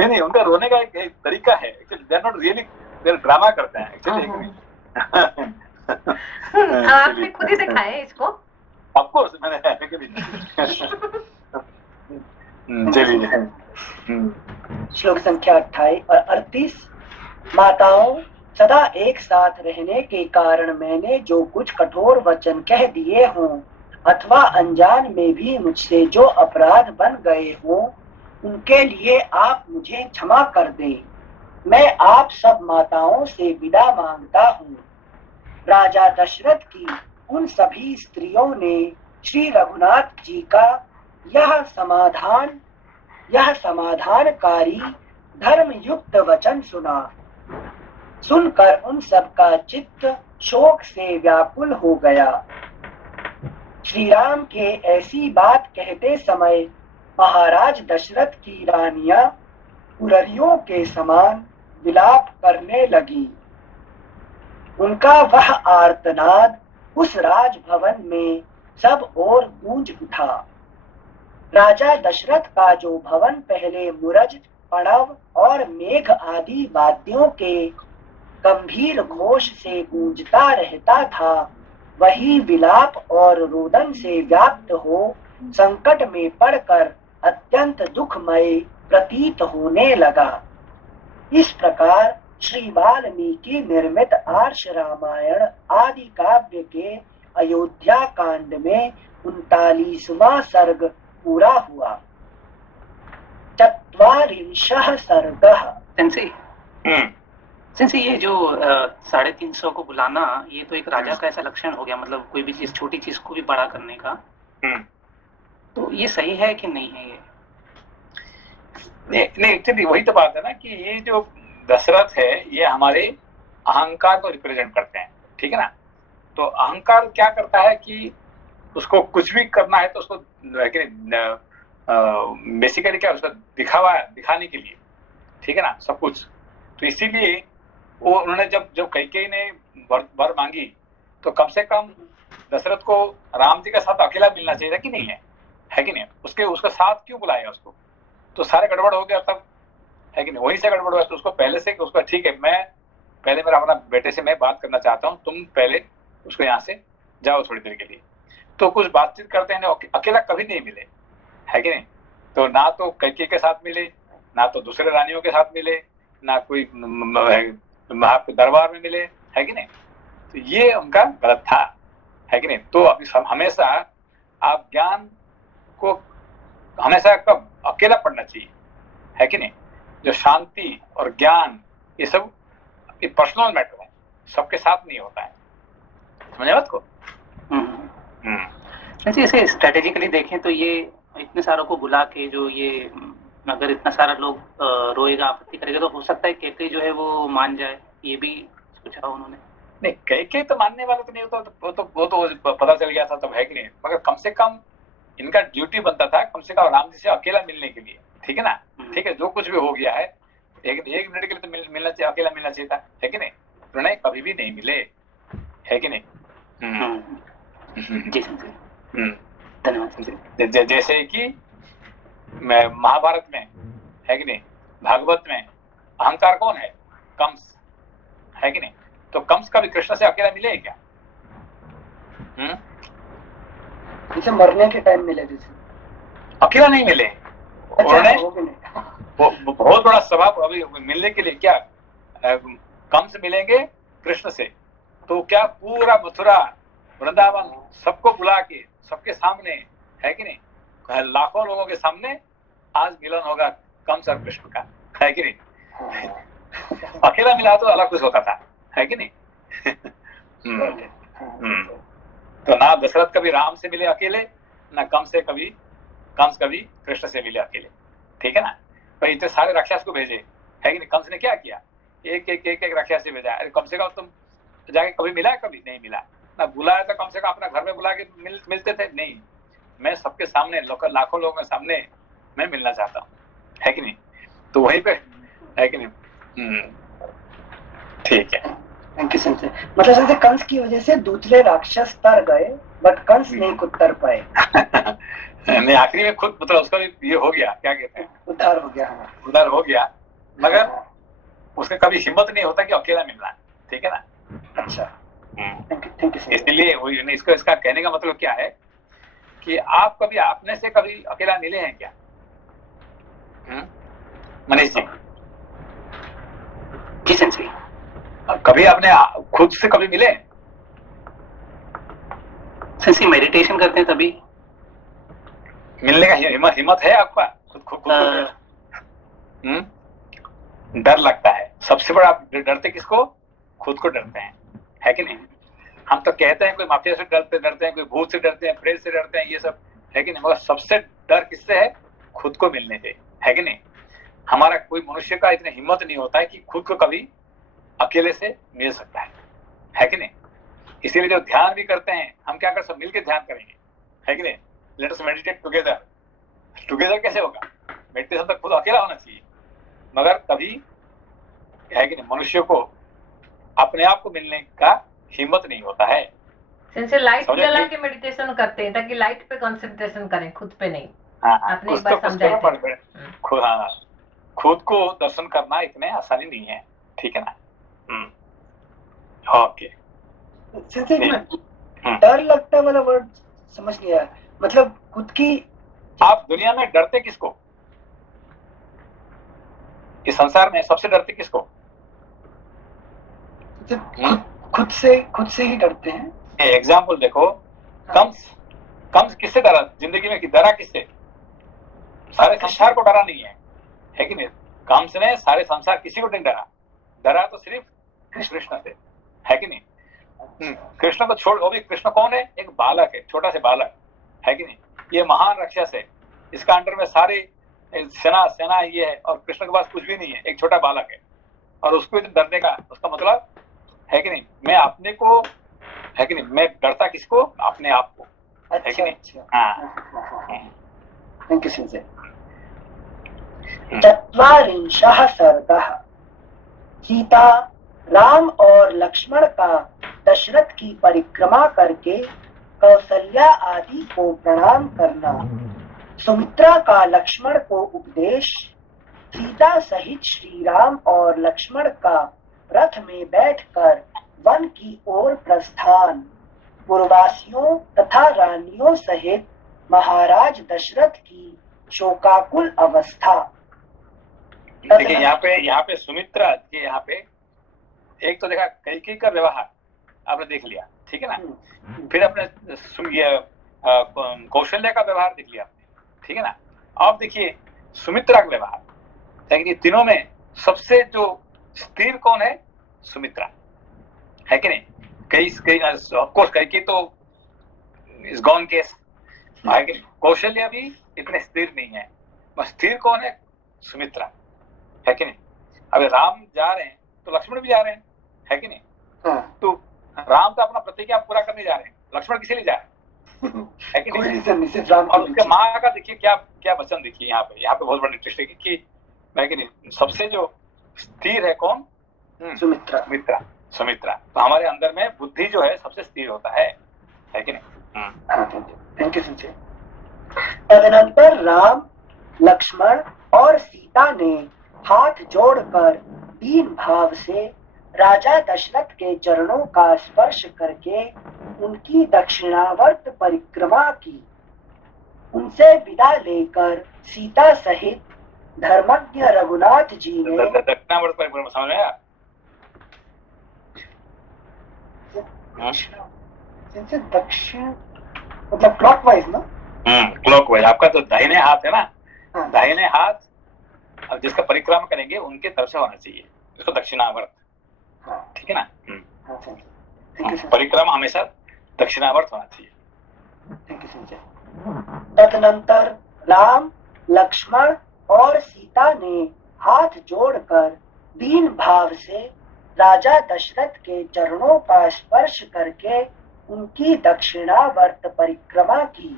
नहीं, उनका रोने का एक तरीका है, actually they are not really, they drama करते हैं एक्चुअली, है कि नहीं? आपने खुद ही दिखाया है इसको? ऑफ कोर्स मैंने, है कि नहीं? चलिए। श्लोक संख्या 28 और 38। माताओं, सदा एक साथ रहने के कारण मैंने जो कुछ कठोर वचन कह दिए हों अथवा अनजान में भी मुझसे जो अपराध बन गए हों, उनके लिए आप मुझे क्षमा कर दें। मैं आप सब माताओं से विदा मांगता हूँ। राजा दशरथ की उन सभी स्त्रियों ने श्री रघुनाथ जी का यह समाधानकारी धर्मयुक्त वचन सुना। सुनकर उन सब का चित्त शोक से व्याकुल हो गया। श्री राम के ऐसी बात कहते समय महाराज दशरथ की रानियां उररियों के समान विलाप करने लगी। उनका वह आर्तनाद उस राजभवन में सब ओर गूंज उठा। राजा दशरथ का जो भवन पहले मुरज, पड़व और मेघ आदि वाद्यों के गंभीर घोष से गूंजता रहता था, वही विलाप और रोदन से व्याप्त हो संकट में पड़कर अत्यंत दुखमय प्रतीत होने लगा। इस प्रकार श्री वाल्मीकि निर्मित आर्ष रामायण आदि काव्य के अयोध्या कांड में 39वां सर्ग पूरा हुआ। 40 सर्गः। सिंसी ये जो 350 को बुलाना, ये तो एक राजा का ऐसा लक्षण हो गया, मतलब कोई भी चीज, छोटी चीज को भी बड़ा करने का। तो ये सही है कि नहीं है? ये नहीं एक्चुअली वही तो बात है ना कि ये जो दशरथ है ये हमारे अहंकार को रिप्रेजेंट करते हैं, ठीक है ना। तो अहंकार क्या करता है कि उसको कुछ भी करना है तो उसको बेसिकली क्या उसका दिखाने के लिए, ठीक है ना, सब कुछ। तो इसीलिए वो उन्होंने जब कैकेयी ने वर मांगी तो कम से कम दशरथ को राम जी के साथ अकेला मिलना चाहिए था कि नहीं है कि नहीं। उसका साथ क्यों बुलाया उसको? तो सारे गड़बड़ हो गया तब, है कि नहीं। वहीं से गड़बड़ हुआ। तो उसको पहले से उसको ठीक है, मैं पहले मेरा अपना बेटे से मैं बात करना चाहता हूँ, तुम पहले उसको यहाँ से जाओ थोड़ी देर के लिए। तो कुछ बातचीत करते हैं, अकेला कभी नहीं मिले, है कि नहीं। तो ना तो कैकेयी के साथ मिले, ना तो दूसरे रानियों के साथ मिले, ना कोई दरबार में मिले, है कि नहीं। तो ये उनका गलत था, है कि नहीं। तो अभी हमेशा आप ज्ञान को हमेशा कब अकेला पढ़ना चाहिए, है कि नहीं। जो शांति और ज्ञान ये सब ये पर्सनल मैटर है, सबके साथ नहीं होता है, समझे बात को। ऐसे स्ट्रेटेजिकली देखें तो ये इतने सारों को बुला के जो ये अगर इतना सारा लोग रोएगा, आपत्ति करेगा, तो हो सकता है कैकेयी जो है वो मान जाए। ये भी सोचा उन्होंने। नहीं, कैकेयी तो मानने वाला तो नहीं होता, वो तो पता चल गया था तब, है कि नहीं। मगर कम से कम इनका ड्यूटी बनता था कम से कम राम जी से अकेला मिलने के लिए, ठीक है ना। ठीक है, जो कुछ भी हो गया है एक मिनट के लिए तो मिलना चाहिए, अकेला मिलना चाहिए था, है कि नहीं। प्रणय कभी भी नहीं मिले, है कि नहीं। धन्यवाद। जैसे कि महाभारत में, है कि नहीं, भागवत में अहंकार कौन है? कंस, है कि नहीं। तो कंस कभी कृष्ण से अकेला मिले क्या? जैसे मरने के टाइम मिले, जैसे अकेला नहीं मिले। उन्होंने बहुत बड़ा स्वभाव अभी मिलने के लिए क्या कंस मिलेंगे कृष्ण से, तो क्या पूरा मथुरा वृंदावन सबको बुला के सबके सामने, है कि नहीं, लाखों लोगों के सामने आज मिलन होगा कंस और कृष्ण का, है कि नहीं। अकेला मिला तो अलग कुछ होता था, है कि नहीं। तो ना दशरथ कभी राम से मिले अकेले, ना कंस कभी कृष्ण से मिले अकेले, ठीक है ना। पर इतने सारे राक्षस को भेजे, है कि नहीं। कंस ने क्या किया? एक राक्षस से भेजा। अरे कम से कम तुम जाके कभी मिला? कभी नहीं मिला। ना बुलाया तो कम से कम अपना घर में बुला के मिलते थे। नहीं, मैं सबके सामने लाखों लोगों के सामने मैं मिलना चाहता हूँ, है कि नहीं। तो वहीं पे, है कि नहीं। ठीक है, थैंक यू संजय। मतलब संजय, कंस की वजह से दूसरे राक्षस तर गए, बट कंस नहीं खुद तर पाए। नहीं, आखिरी में खुद मतलब उसका ये हो गया, क्या कहते हैं, उद्धार हो गया। मगर उसका कभी हिम्मत नहीं होता कि अकेला मिलना, ठीक है ना। अच्छा, थैंक यू। इसलिए इसका कहने का मतलब क्या है कि आप कभी अपने से कभी अकेला मिले हैं क्या? मनीष जी। जी संजय। कभी आपने खुद से कभी मिले? सिंस मेडिटेशन करते हैं तभी मिलने का हिम्मत है आपका? खुद डर लगता है सबसे बड़ा। आप डरते किसको? खुद को डरते हैं, है कि नहीं? हम तो कहते हैं कोई माफिया से डरते हैं, कोई भूत से डरते हैं, प्रेत से डरते हैं, ये सब, है कि नहीं? मगर सबसे डर किससे है? खुद को मिलने से, है कि नहीं? हमारा कोई मनुष्य का इतना हिम्मत नहीं होता है कि खुद को कभी अकेले से मिल सकता है कि नहीं? इसीलिए जो ध्यान भी करते हैं हम क्या कर, सब मिलकर ध्यान करेंगे, है कि नहीं? Let us meditate together. Together कैसे होगा? मेडिटेशन तो खुद अकेला होना चाहिए, मगर कभी, है कि नहीं, मनुष्य को अपने आप को मिलने का हिम्मत नहीं होता है। सिंसे लाइट जला के मेडिटेशन करते हैं ताकि लाइट पे कंसंट्रेशन करें, खुद पे नहीं। हाँ, आपने एक बार समझाया था। खुद को दर्शन करना इतने आसानी नहीं है, ठीक है ना? ओके। डर लगता वाला वर्ड समझ नहीं आया, मतलब खुद की। आप दुनिया में डरते किसको? इस संसार में सबसे डरते किसको? खुद से ही डरते हैं। एग्जाम्पल देखो, कंस किससे डरा जिंदगी में? डरा किससे? सारे संसार को डरा नहीं है कि नहीं? कंस ने सारे संसार किसी को नहीं डरा तो सिर्फ कृष्ण से, है कि नहीं? कृष्ण को छोड़, वो भी कृष्ण कौन है? एक बालक है, छोटा से बालक, है कि नहीं? ये महान राक्षस है, इसका अंडर में सारी सेना ये है, और कृष्ण के पास कुछ भी नहीं है, एक छोटा बालक है, और उसको डरने का उसका मतलब, है कि नहीं? मैं अपने को, है कि नहीं, मैं डरता किसको? अपने आप को, है कि नहीं? Thank you Sanjay. चत्वारिंशः सर्गः। सीता, राम और लक्ष्मण का दशरथ की परिक्रमा करके कौशल्या आदि को प्रणाम करना, सुमित्रा का लक्ष्मण को उपदेश, सीता सहित श्री राम और लक्ष्मण का रथ में बैठकर वन की ओर प्रस्थान, पुरवासियों तथा रानियों सहित महाराज दशरथ की शोकाकुल अवस्था। देखिए यहाँ पे सुमित्रा के, यहाँ पे एक तो देखा कैकेयी का व्यवहार आपने देख लिया, ठीक है ना? फिर अपने कौशल्या का व्यवहार देख लिया आपने, ठीक है ना? अब देखिए सुमित्रा का व्यवहार, लेकिन तीनों में सबसे जो स्थिर कौन है? सुमित्रा, है कि नहीं? कैकेयी तो इज गॉन केस, कौशल्या भी इतने स्थिर नहीं है, स्थिर कौन है? सुमित्रा, है कि नहीं? अभी राम जा रहे हैं तो लक्ष्मण भी जा रहे हैं, है कि नहीं? तो राम तो अपना प्रतिज्ञा पूरा करने जा रहे हैं, लक्ष्मण किसे ले जा रहे हैं, है कि नहीं? और उसके माँ का देखिए क्या वचन, देखिए यहाँ पे बहुत बड़ा इंटरेस्ट है कि, है कि नहीं, सबसे जो स्थिर है कौन? सुमित्रा। तो हमारे अंदर में बुद्धि जो है सबसे स्थिर होता है कि नहीं? Thank you Sanjay. तदनंतर राम, लक्ष्मण और सीता ने हाथ जोड़कर दीन भाव से राजा दशरथ के चरणों का स्पर्श करके उनकी दक्षिणावर्त परिक्रमा की। उनसे विदा लेकर सीता सहित धर्मज्ञ रघुनाथ जी ने दक्षिणावर्त परिक्रमा समझ में आया? दक्षिण मतलब क्लॉकवाइज ना? क्लॉकवाइज। आपका तो दाहिने हाथ है ना, दाहिने हाथ अब जिसका परिक्रमा करेंगे उनके तरफ से होना चाहिए, इसको दक्षिणावर्त, ठीक है ना? परिक्रमा हमेशा दक्षिणावर्त होना चाहिए। तदनंतर राम, लक्ष्मण और सीता ने हाथ जोड़कर दीन भाव से राजा दशरथ के चरणों का स्पर्श करके उनकी दक्षिणावर्त परिक्रमा की।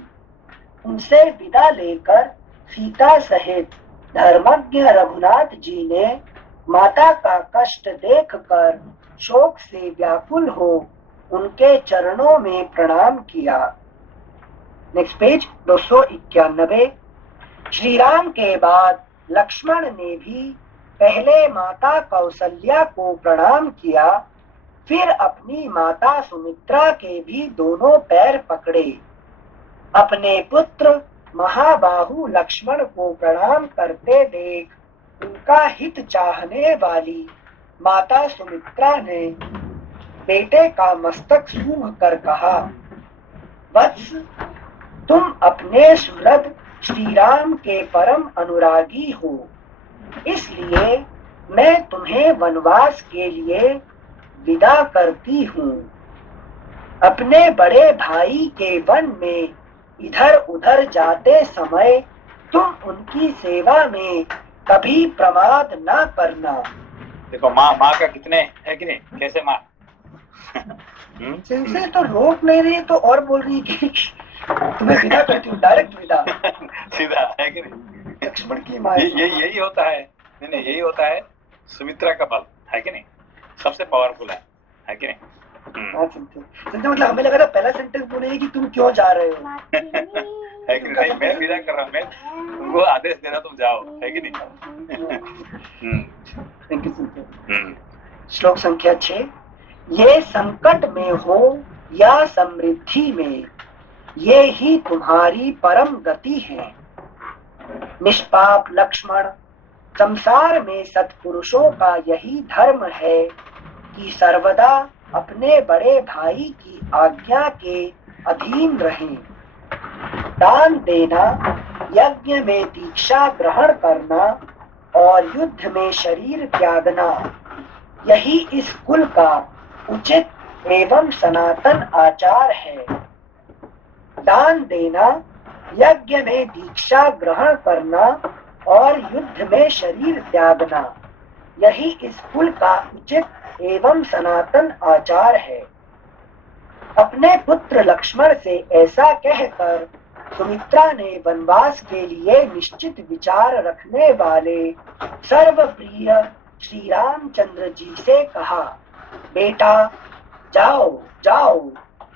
उनसे विदा लेकर सीता सहित धर्मज्ञ रघुनाथ जी ने माता का कष्ट देखकर शोक से व्याकुल हो उनके चरणों में प्रणाम किया। Next page 291। श्री राम के बाद लक्ष्मण ने भी पहले माता कौशल्या को प्रणाम किया, फिर अपनी माता सुमित्रा के भी दोनों पैर पकड़े। अपने पुत्र महाबाहु लक्ष्मण को प्रणाम करते देख उनका हित चाहने वाली माता सुमित्रा ने बेटे का मस्तक सूंघ कर कहा, वत्स, तुम अपने सुहृद श्री राम के परम अनुरागी हो, इसलिए मैं तुम्हें वनवास के लिए विदा करती हूँ। अपने बड़े भाई के वन में इधर उधर जाते समय तुम उनकी सेवा में कभी प्रमाद ना करना। देखो माँ का कितने है कि नहीं, कैसे माँ से तो रोक नहीं रही तो और बोल रही कि तुम्हें विदा करती हूँ, डायरेक्ट विदा सीधा है कि नहीं। लक्ष्मण की माँ यही होता है, नहीं यही होता है सुमित्रा का बल, है कि नहीं, सबसे पावरफुल है कि नहीं। मतलब हमें लगा था पहला सेंटेंस बोलेगी कि तुम क्यों जा रहे हो, है कि नहीं, मैं विदा कर रहा हूँ, मैं तुमको आदेश दे रहा, तुम जाओ, है कि नहीं। Thank you. श्लोक संख्या 6। ये संकट में हो या समृद्धि में, ये ही तुम्हारी परम गति है। निष्पाप लक्ष्मण, संसार में सत्पुरुषों का यही धर्म है कि सर्वदा अपने बड़े भाई की आज्ञा के अधीन रहें। दान देना, यज्ञ में दीक्षा ग्रहण करना और युद्ध में शरीर त्यागना, यही इस कुल का उचित एवं सनातन आचार है। दान देना, यज्ञ में दीक्षा ग्रहण करना और युद्ध में शरीर त्यागना, यही इस कुल का उचित एवं सनातन आचार है। अपने पुत्र लक्ष्मण से ऐसा कहकर सुमित्रा ने वनवास के लिए निश्चित विचार रखने वाले सर्वप्रिय श्री रामचंद्र जी से कहा, बेटा जाओ जाओ,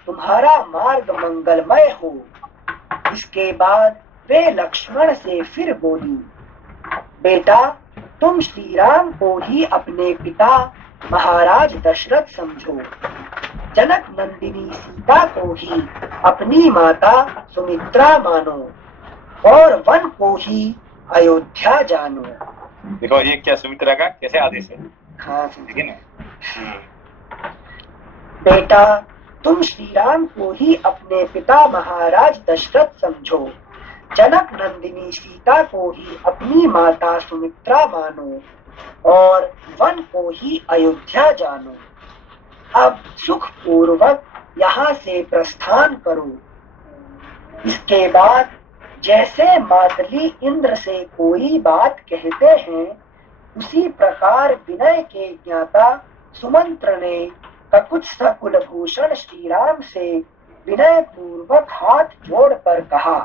तुम्हारा मार्ग मंगलमय हो। इसके बाद वे लक्ष्मण से फिर बोली, बेटा तुम श्री राम को ही अपने पिता महाराज दशरथ समझो, जनक नंदिनी सीता को ही अपनी माता सुमित्रा मानो और वन को ही अयोध्या जानो। देखो ये क्या सुमित्रा का कैसे आदेश है। हाँ ठीक है ना। बेटा तुम श्री राम को ही अपने पिता महाराज दशरथ समझो, जनक नंदिनी सीता को ही अपनी माता सुमित्रा मानो और वन को ही अयोध्या जानो। अब सुख पूर्वक यहाँ से प्रस्थान करो। इसके बाद जैसे मातली इंद्र से कोई बात कहते हैं, उसी प्रकार विनय के ज्ञाता सुमंत्र ने ककुत्स्थ कुलभूषण श्री राम से विनय पूर्वक हाथ जोड़कर कहा,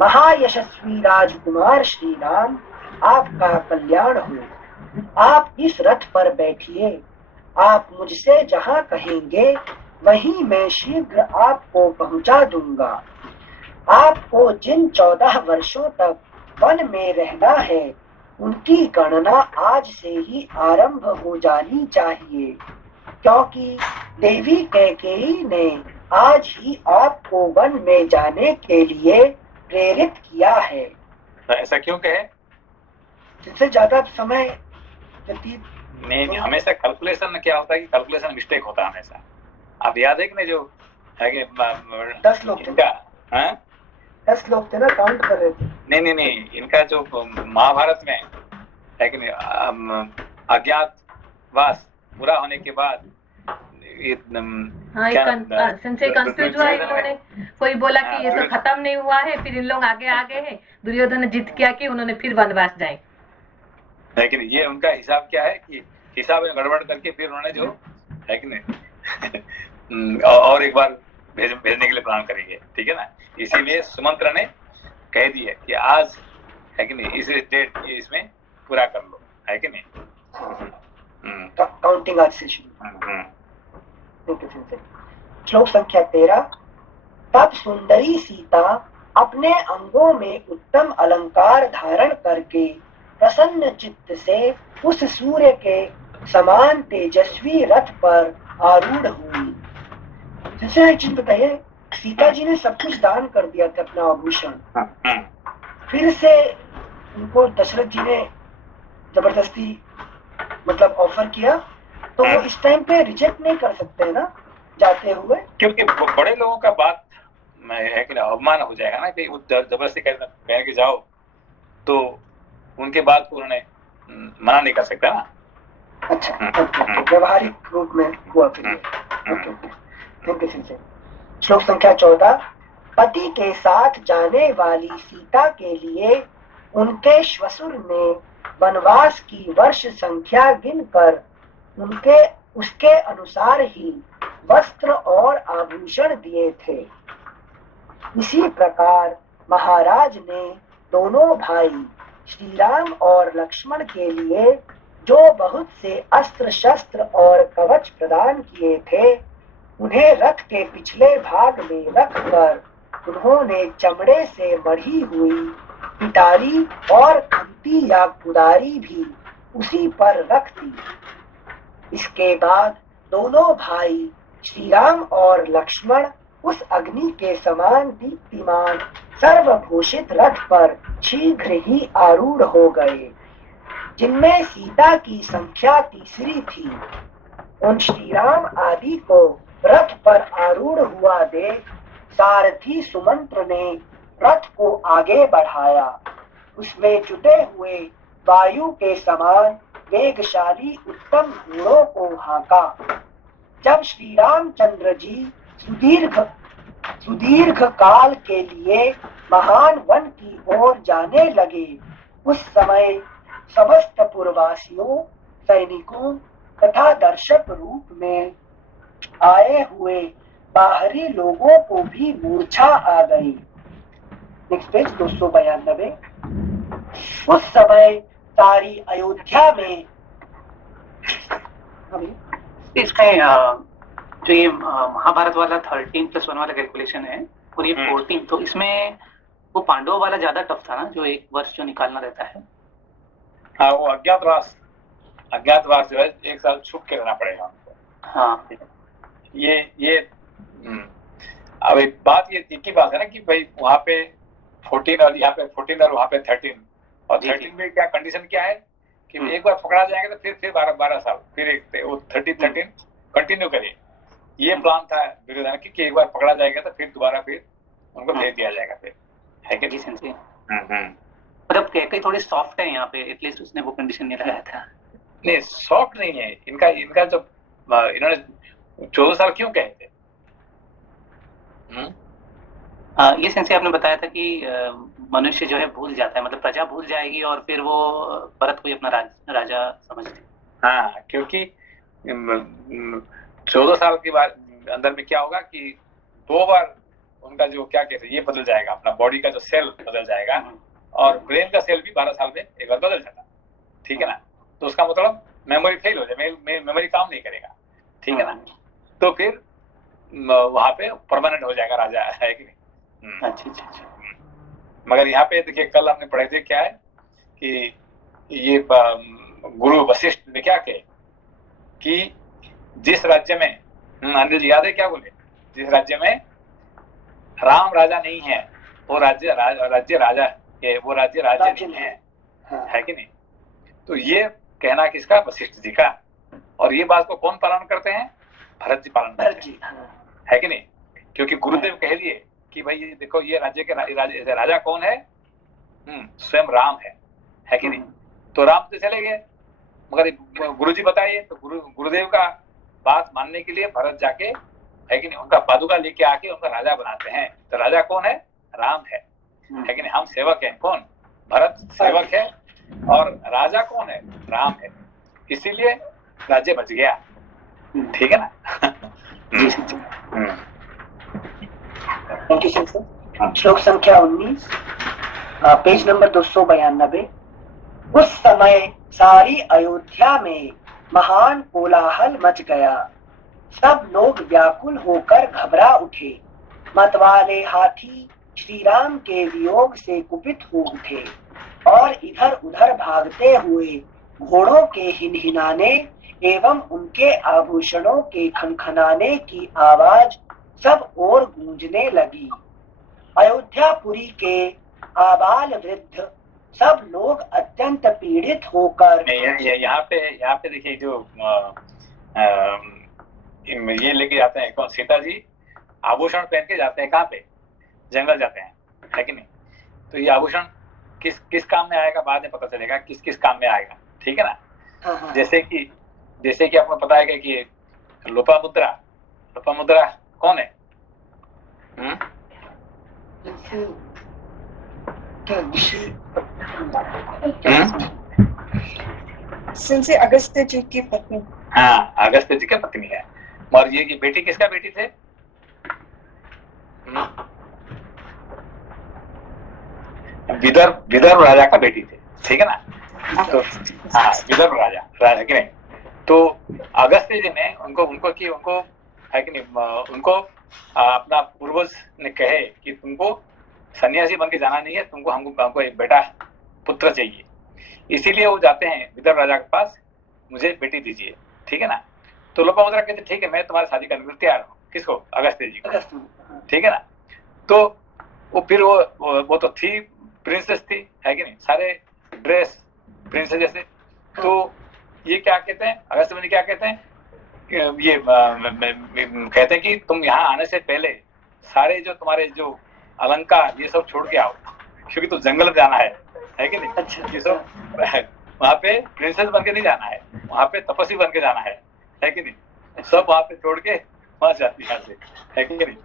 महायशस्वी राजकुमार श्री राम, आपका कल्याण हो। आप इस रथ पर बैठिए। आप मुझसे जहाँ कहेंगे वहीं मैं शीघ्र आपको पहुँचा दूंगा। आपको जिन 14 वर्षों तक वन में रहना है, उनकी गणना आज से ही आरंभ हो जानी चाहिए, क्योंकि देवी कैकेयी ने आज ही आपको वन में जाने के लिए प्रेरित किया है। ऐसा क्यों कहे? जिससे ज्यादा समय व्यतीत नहीं, हमेशा कैलकुलेशन क्या होता है कि कैलकुलेशन मिस्टेक होता है हमेशा। आप याद है कि नहीं, जो है कि 10 लोग इनका 10 लोग थे ना, काउंट कर रहे थे। नहीं, इनका जो महाभारत में है कि नहीं, अज्ञातवास पूरा होने के बाद कंफ्यूज हुआ इन्होंने, कोई बोला कि ये तो खत्म नहीं हुआ है, फिर इन लोग आगे आ गए हैं, दुर्योधन ने जिद किया कि उन्होंने फिर वनवास जाए। लेकिन ये उनका हिसाब क्या है कि हिसाब में गड़बड़ करके फिर उन्होंने जो है कि नहीं और एक बार भेजने के लिए प्लान करेंगे, ठीक है ना। इसीलिए सुमंत्र ने कह दिया कि आज है कि नहीं, इस डेट ये इसमें पूरा कर लो, है कि नहीं। काउंटिंग आज से श्लोक संख्या 13। तब सुंदरी सीता अपने अंगों में उत्तम अलंकार धारण करके प्रसन्न चित्त से उस सूर्य के समान तेजस्वी रथ पर आरूढ़ हुई। जैसे एक चीज बताइए, सीता जी ने सब कुछ दान कर दिया था, अपना आभूषण। फिर से उनको दशरथ जी ने जबरदस्ती मतलब ऑफर किया, तो वो इस टाइम पे रिजेक्ट नहीं कर सकते ना जाते हुए, क्योंकि बड़े लोगों का बात है कि अवमान हो जाएगा ना कि वो जबरदस्ती कह के जाओ, तो उनके बात को उन्होंने मना नहीं कर सकता ना। अच्छा, व्यवहारिक रूप में हुआ फिर ये। Thank you Singh. श्लोक संख्या 14। पति के साथ जाने वाली सीता के लिए उनके श्वशुर ने वनवास की वर्ष संख्या गिनकर उसके अनुसार ही वस्त्र और आभूषण दिए थे। इसी प्रकार महाराज ने दोनों भाई श्री राम और लक्ष्मण के लिए जो बहुत से अस्त्र शस्त्र और कवच प्रदान किए थे, उन्हें रथ के पिछले भाग में रखकर उन्होंने चमड़े से मढ़ी हुई पिटारी और खंती या कुदारी भी उसी पर रख दी। इसके बाद दोनों भाई श्री राम और लक्ष्मण उस अग्नि के समान दीप्तिमान सर्वभूषित रथ पर शीघ्र ही आरूढ़ हो गए, जिनमें सीता की संख्या तीसरी थी। उन श्री राम आदि को रथ पर आरूढ़ हुआ देख सारथी सुमंत्र ने रथ को आगे बढ़ाया। उसमें जुटे हुए वायु के समान वेगशाली उत्तम घोड़ों को हाँका। जब श्री रामचंद्र जी सुदीर्घ काल के लिए महान वन की ओर जाने लगे, उस समय समस्त पुरवासियों, सैनिकों तथा दर्शक रूप में आए हुए बाहरी लोगों को भी मूर्छा आ गई। Next page 292। उस समय सारी अयोध्या में इसमें जो ये महाभारत वाला 13+1 वाला कैलकुलेशन है और ये 14, तो इसमें वो पांडवों वाला ज्यादा टफ था ना, जो 1 वर्ष जो निकालना रहता है। हाँ, वो अज्ञातवास जो है 1 साल छुप के रहना पड़ेगा हमको। हाँ, ये अब एक बात ये की बात है ना कि भाई वहाँ पे 14 और यहाँ पे 14 और वहाँ पे 13, और 13 में क्या कंडीशन क्या है कि एक बार पकड़ा जाएगा तो फिर 12 साल फिर वो 13 कंटिन्यू करिए। ये प्लान था दुर्योधन की कि एक बार पकड़ा जाएगा तो फिर दोबारा फिर उनको भेज दिया जाएगा फिर, है कि नहीं? मतलब कई थोड़े सॉफ्ट है यहाँ पे, एटलीस्ट उसने वो कंडीशन नहीं लगाया था। नहीं, सॉफ्ट नहीं है इनका जो इन्होंने 14 साल क्यों कहे थे? ये सेंसे आपने बताया था कि मनुष्य जो है भूल जाता है, मतलब प्रजा भूल जाएगी और फिर वो भरत को ही अपना राजा समझते। हाँ, क्योंकि 14 साल के बाद अंदर में क्या होगा कि 2 बार उनका जो क्या कहते हैं ये बदल जाएगा, अपना बॉडी का जो सेल बदल जाएगा और ब्रेन का सेल भी 12 साल में एक बार बदल जाता, ठीक है ना। तो उसका मतलब मेमोरी फेल हो जाए, मेमोरी काम नहीं करेगा, ठीक है ना। तो फिर वहां पे परमानेंट हो जाएगा राजा, है कि नहीं। अच्छा। मगर यहाँ पे देखिए कल हमने पढ़े थे क्या है कि ये गुरु वशिष्ठ ने क्या कहे कि जिस राज्य में अनिल जी याद है क्या बोले, जिस राज्य में राम राजा नहीं है वो राज्य राजा है, वो राज्य नहीं है कि नहीं। तो ये कहना किसका? वशिष्ठ जी का। और ये बात को कौन पालन करते हैं? भरत जी पालन करते हैं, है कि नहीं। क्योंकि गुरुदेव कह दिए कि भाई ये देखो ये राज्य के राजा कौन है? स्वयं राम है कि नहीं। तो राम तो चले गए, मगर गुरु जी बताइए, तो गुरुदेव का बात मानने के लिए भरत जाके, है कि नहीं, उनका पादुका लेके आके उनका राजा बनाते हैं। तो राजा कौन है? राम है कि नहीं। हम सेवक हैं, कौन? भरत सेवक है और राजा कौन है? राम है। इसीलिए राज्य बच गया, ठीक है ना। Thank you sir. श्लोक संख्या 19, पेज नंबर 292। उस समय सारी अयोध्या में महान कोलाहल मच गया। सब लोग व्याकुल होकर घबरा उठे। मतवाले हाथी श्री राम के वियोग से कुपित हो उठे और इधर उधर भागते हुए घोड़ों के हिनहिनाने एवं उनके आभूषणों के खनखनाने की आवाज सब ओर गूंजने लगी। अयोध्यापुरी के आबाल वृद्ध सब लोग अत्यंत पीड़ित होकर यहाँ पे देखिए जो ये लेके जाते हैं कौन, सीता जी आभूषण पहन के जाते हैं, कहाँ पे, जंगल जाते हैं, है कि नहीं। तो ये आभूषण किस किस काम में आएगा बाद में पता चलेगा, किस किस काम में आएगा, ठीक है ना। जैसे कि आपको पता है कि लोपामुद्रा कौन है? सिंसे अगस्त्य जी की पत्नी। हाँ, अगस्त्य जी की पत्नी है। और ये बेटी किसका बेटी थे? विदर्भ राजा का बेटी थे, ठीक है ना। तो हाँ, विदर्भ राजा की नहीं। तो अगस्त्य जी ने उनको है कि नहीं, उनको अपना पूर्वज ने कहे कि तुमको सन्यासी बन के जाना नहीं है, तुमको हमको एक बेटा पुत्र चाहिए। इसीलिए वो जाते हैं विदर्भ राजा के पास, मुझे बेटी दीजिए, ठीक है ना। तो लोपामुद्रा कहते ठीक है, मैं तुम्हारी शादी करने को तैयार हूँ। किसको? अगस्त्य जी को, ठीक है ना। तो वो फिर वो तो थी प्रिंसेस थी, है कि नहीं, सारे ड्रेस प्रिंसेस जैसे। तो ये क्या कहते हैं, अगस्त्य मुनि क्या कहते हैं, ये कहते हैं कि तुम यहाँ आने से पहले सारे जो तुम्हारे जो अलंकार ये सब छोड़ के आओ, क्योंकि तो जंगल में जाना है कि नहीं। अच्छा, ये सब वहाँ पे प्रिंसेस बन के नहीं जाना है, वहाँ पे तपस्वी बन के जाना है कि नहीं। सब वहाँ पे छोड़ के वहां जाती है कि नहीं।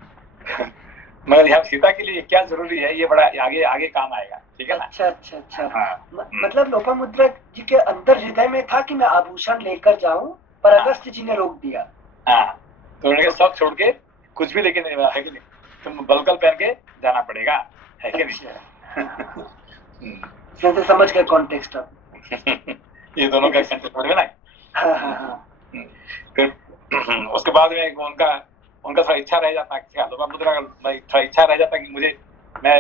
मगर यहाँ सीता के लिए क्या जरूरी है, ये बड़ा आगे काम आएगा, ठीक है ना। अच्छा। हाँ। मतलब लोपामुद्रा जी के अंदर हृदय में था कि मैं आभूषण लेकर जाऊं, पर अगस्त्य जी ने रोक दिया। हाँ, तो उन्होंने सब छोड़ के कुछ भी लेके नहीं, है कि नहीं, तुम बलकल पहन के जाना पड़ेगा, है कि नहीं। समझ गए कॉन्टेक्स्ट अब। ये दोनों का सेंटेंस पढ़ ना। हाँ। फिर उसके बाद में उनका थोड़ा इच्छा रह जाता है, लोपामुद्रा का थोड़ा इच्छा रह जाता कि मुझे मैं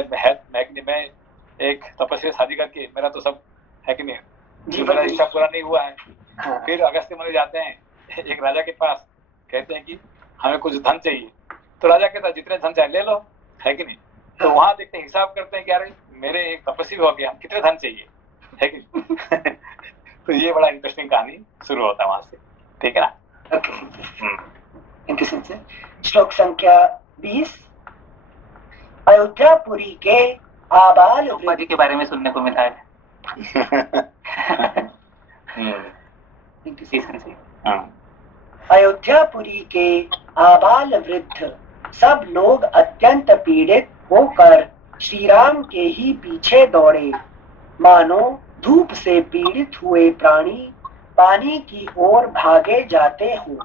एक तपस्वी शादी करके मेरा तो सब, है कि नहीं, मेरा इच्छा पूरा नहीं हुआ है। हाँ। फिर अगस्त्य मुनि जाते हैं एक राजा के पास, कहते हैं कि हमें कुछ धन चाहिए। तो राजा कहता है जितने धन चाहिए ले लो, है कि नहीं। तो वहां देखते हैं, हिसाब करते हैं कि यार मेरे एक तपस्वी हो गया, कितने धन चाहिए, है कि नहीं। तो ये बड़ा इंटरेस्टिंग कहानी शुरू होता है वहां से, ठीक है ना। श्लोक संख्या 20। अयोध्यापुरी के आबाल जी के बारे में सुनने को मिला है। अयोध्यापुरी के आबाल वृद्ध सब लोग अत्यंत पीड़ित होकर श्री राम के ही पीछे दौड़े, मानो धूप से पीड़ित हुए प्राणी पानी की ओर भागे जाते हो।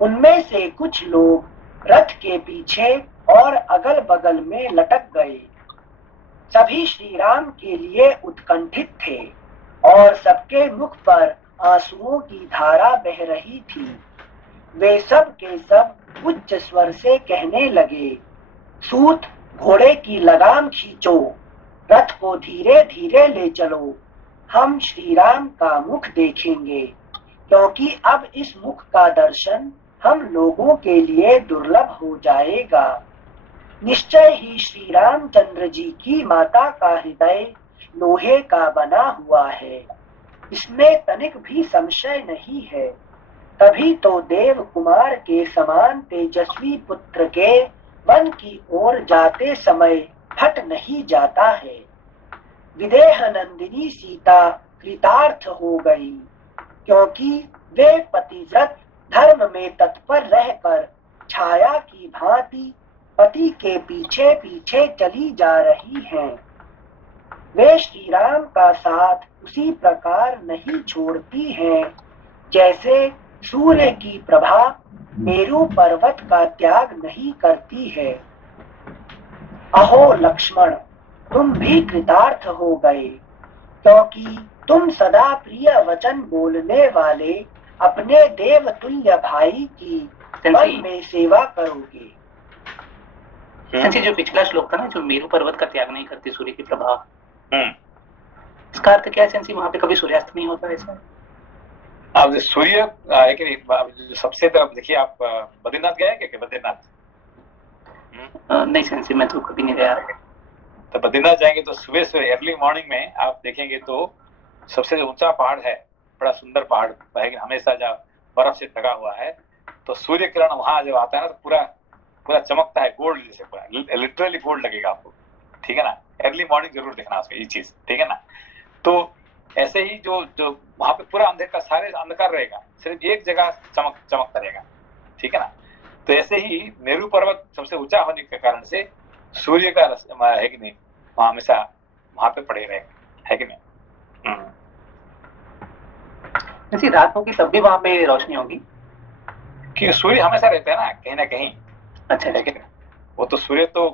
उनमें से कुछ लोग रथ के पीछे और अगल बगल में लटक गए। सभी श्री राम के लिए उत्कंठित थे और सबके मुख पर आंसुओं की धारा बह रही थी। वे सब के सब उच्च स्वर से कहने लगे, सूत घोड़े की लगाम खींचो, रथ को धीरे धीरे ले चलो, हम श्री राम का मुख देखेंगे, क्योंकि अब इस मुख का दर्शन हम लोगों के लिए दुर्लभ हो जाएगा। निश्चय ही श्री रामचंद्र जी की माता का हृदय लोहे का बना हुआ है, इसमें तनिक भी संशय नहीं है। तभी तो देव कुमार के समान तेजस्वी पुत्र के वन की ओर जाते समय हट नहीं जाता है। विदेह नंदिनी सीता कृतार्थ हो गई, क्योंकि वे पतिव्रत धर्म में तत्पर रहकर छाया की भांति पति के पीछे पीछे चली जा रही हैं। वे श्री राम का साथ उसी प्रकार नहीं छोड़ती हैं जैसे सूर्य की प्रभा मेरु पर्वत का त्याग नहीं करती है। अहो लक्ष्मण, तुम भी कृतार्थ हो गए, क्योंकि तुम सदा प्रिय वचन बोलने वाले अपने देव तुल्य भाई की वन में सेवा करोगे। जो पिछला श्लोक था ना, जो मेरु पर्वत का त्याग नहीं करती सूर्य की प्रभा, इसका अर्थ क्या है? वहां पे कभी सूर्यास्त नहीं होता ऐसा? अब सूर्य सबसे तरफ देखिए, आप बद्रीनाथ गए क्या? बद्रीनाथ नहीं सेंसी, मैं तो कभी नहीं गया। तो बद्रीनाथ जाएंगे तो सुबह सुबह अर्ली मॉर्निंग में आप देखेंगे तो सबसे ऊंचा पहाड़ है, बड़ा सुंदर पहाड़ है, हमेशा जब बर्फ से ढका हुआ है, तो सूर्य किरण वहां जब आता है ना तो पूरा पूरा चमकता है, गोल्ड जैसे, पूरा लिटरली गोल्ड लगेगा आपको, ठीक है ना। अर्ली मॉर्निंग जरूर देखना उसमें, ये चीज, ठीक है ना। तो ऐसे ही जो जो वहां पे पूरा अंधेरा, सारे अंधकार रहेगा, सिर्फ एक जगह चमकता रहेगा, ठीक है ना। तो ऐसे ही मेरू पर्वत सबसे ऊंचा होने के कारण से सूर्य का है कि नहीं, वहां हमेशा वहां पे पड़े रहेगा, है कि नहीं। जैसे रात होगी तब भी वहां पे रोशनी होगी, कि सूर्य हमेशा रहता है ना कहीं। अच्छा, है कि नहीं, वो तो सूर्य तो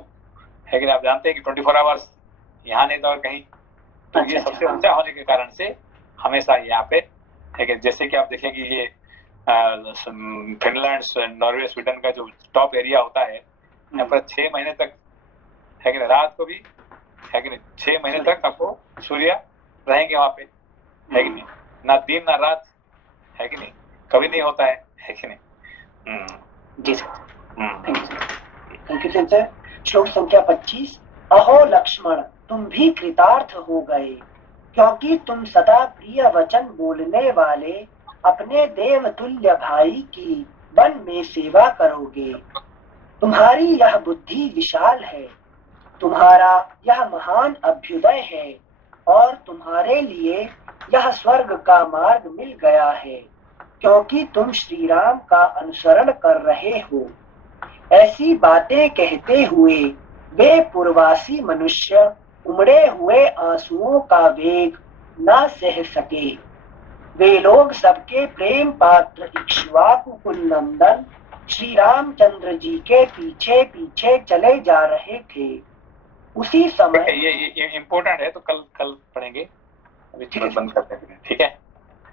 है कि आप जानते हैं कि 24 आवर्स यहाँ नहीं तो और कहीं, तो ये सबसे ऊंचा होने के कारण से हमेशा यहाँ पे है कि जैसे कि आप देखें कि ये फिनलैंड, नॉर्वे, स्वीडन का जो टॉप एरिया होता है, यहाँ पर 6 महीने तक है कि नहीं, रात को भी है कि नहीं, 6 महीने तक आपको सूर्य रहेंगे वहां पे, है कि नहीं, ना दिन ना रात, है कि नहीं, कभी नहीं होता है कि नहीं। जी सर, थैंक यू सर। श्लोक संख्या 25। अहो लक्ष्मण, तुम भी कृतार्थ हो गए, क्योंकि तुम सदा प्रिय वचन बोलने वाले अपने देवतुल्य भाई की वन में सेवा करोगे। तुम्हारी यह बुद्धि विशाल है, तुम्हारा यह महान अभ्युदय है, और तुम्हारे लिए यह स्वर्ग का मार्ग मिल गया है, क्योंकि तुम श्री राम का अनुसरण कर रहे हो। ऐसी बातें कहते हुए वे पूर्वासी मनुष्य उमड़े हुए आंसुओं का वेग न सह सके। वे लोग सबके प्रेम पात्र इक्ष्वाकु कुल नंदन श्री रामचंद्र जी के पीछे पीछे चले जा रहे थे। उसी समय ये इम्पोर्टेंट है, तो कल पढ़ेंगे, अभी चलो बंद करते हैं, ठीक है।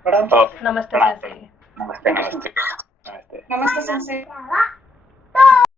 नमस्ते सर। नमस्ते। नमस्ते सर।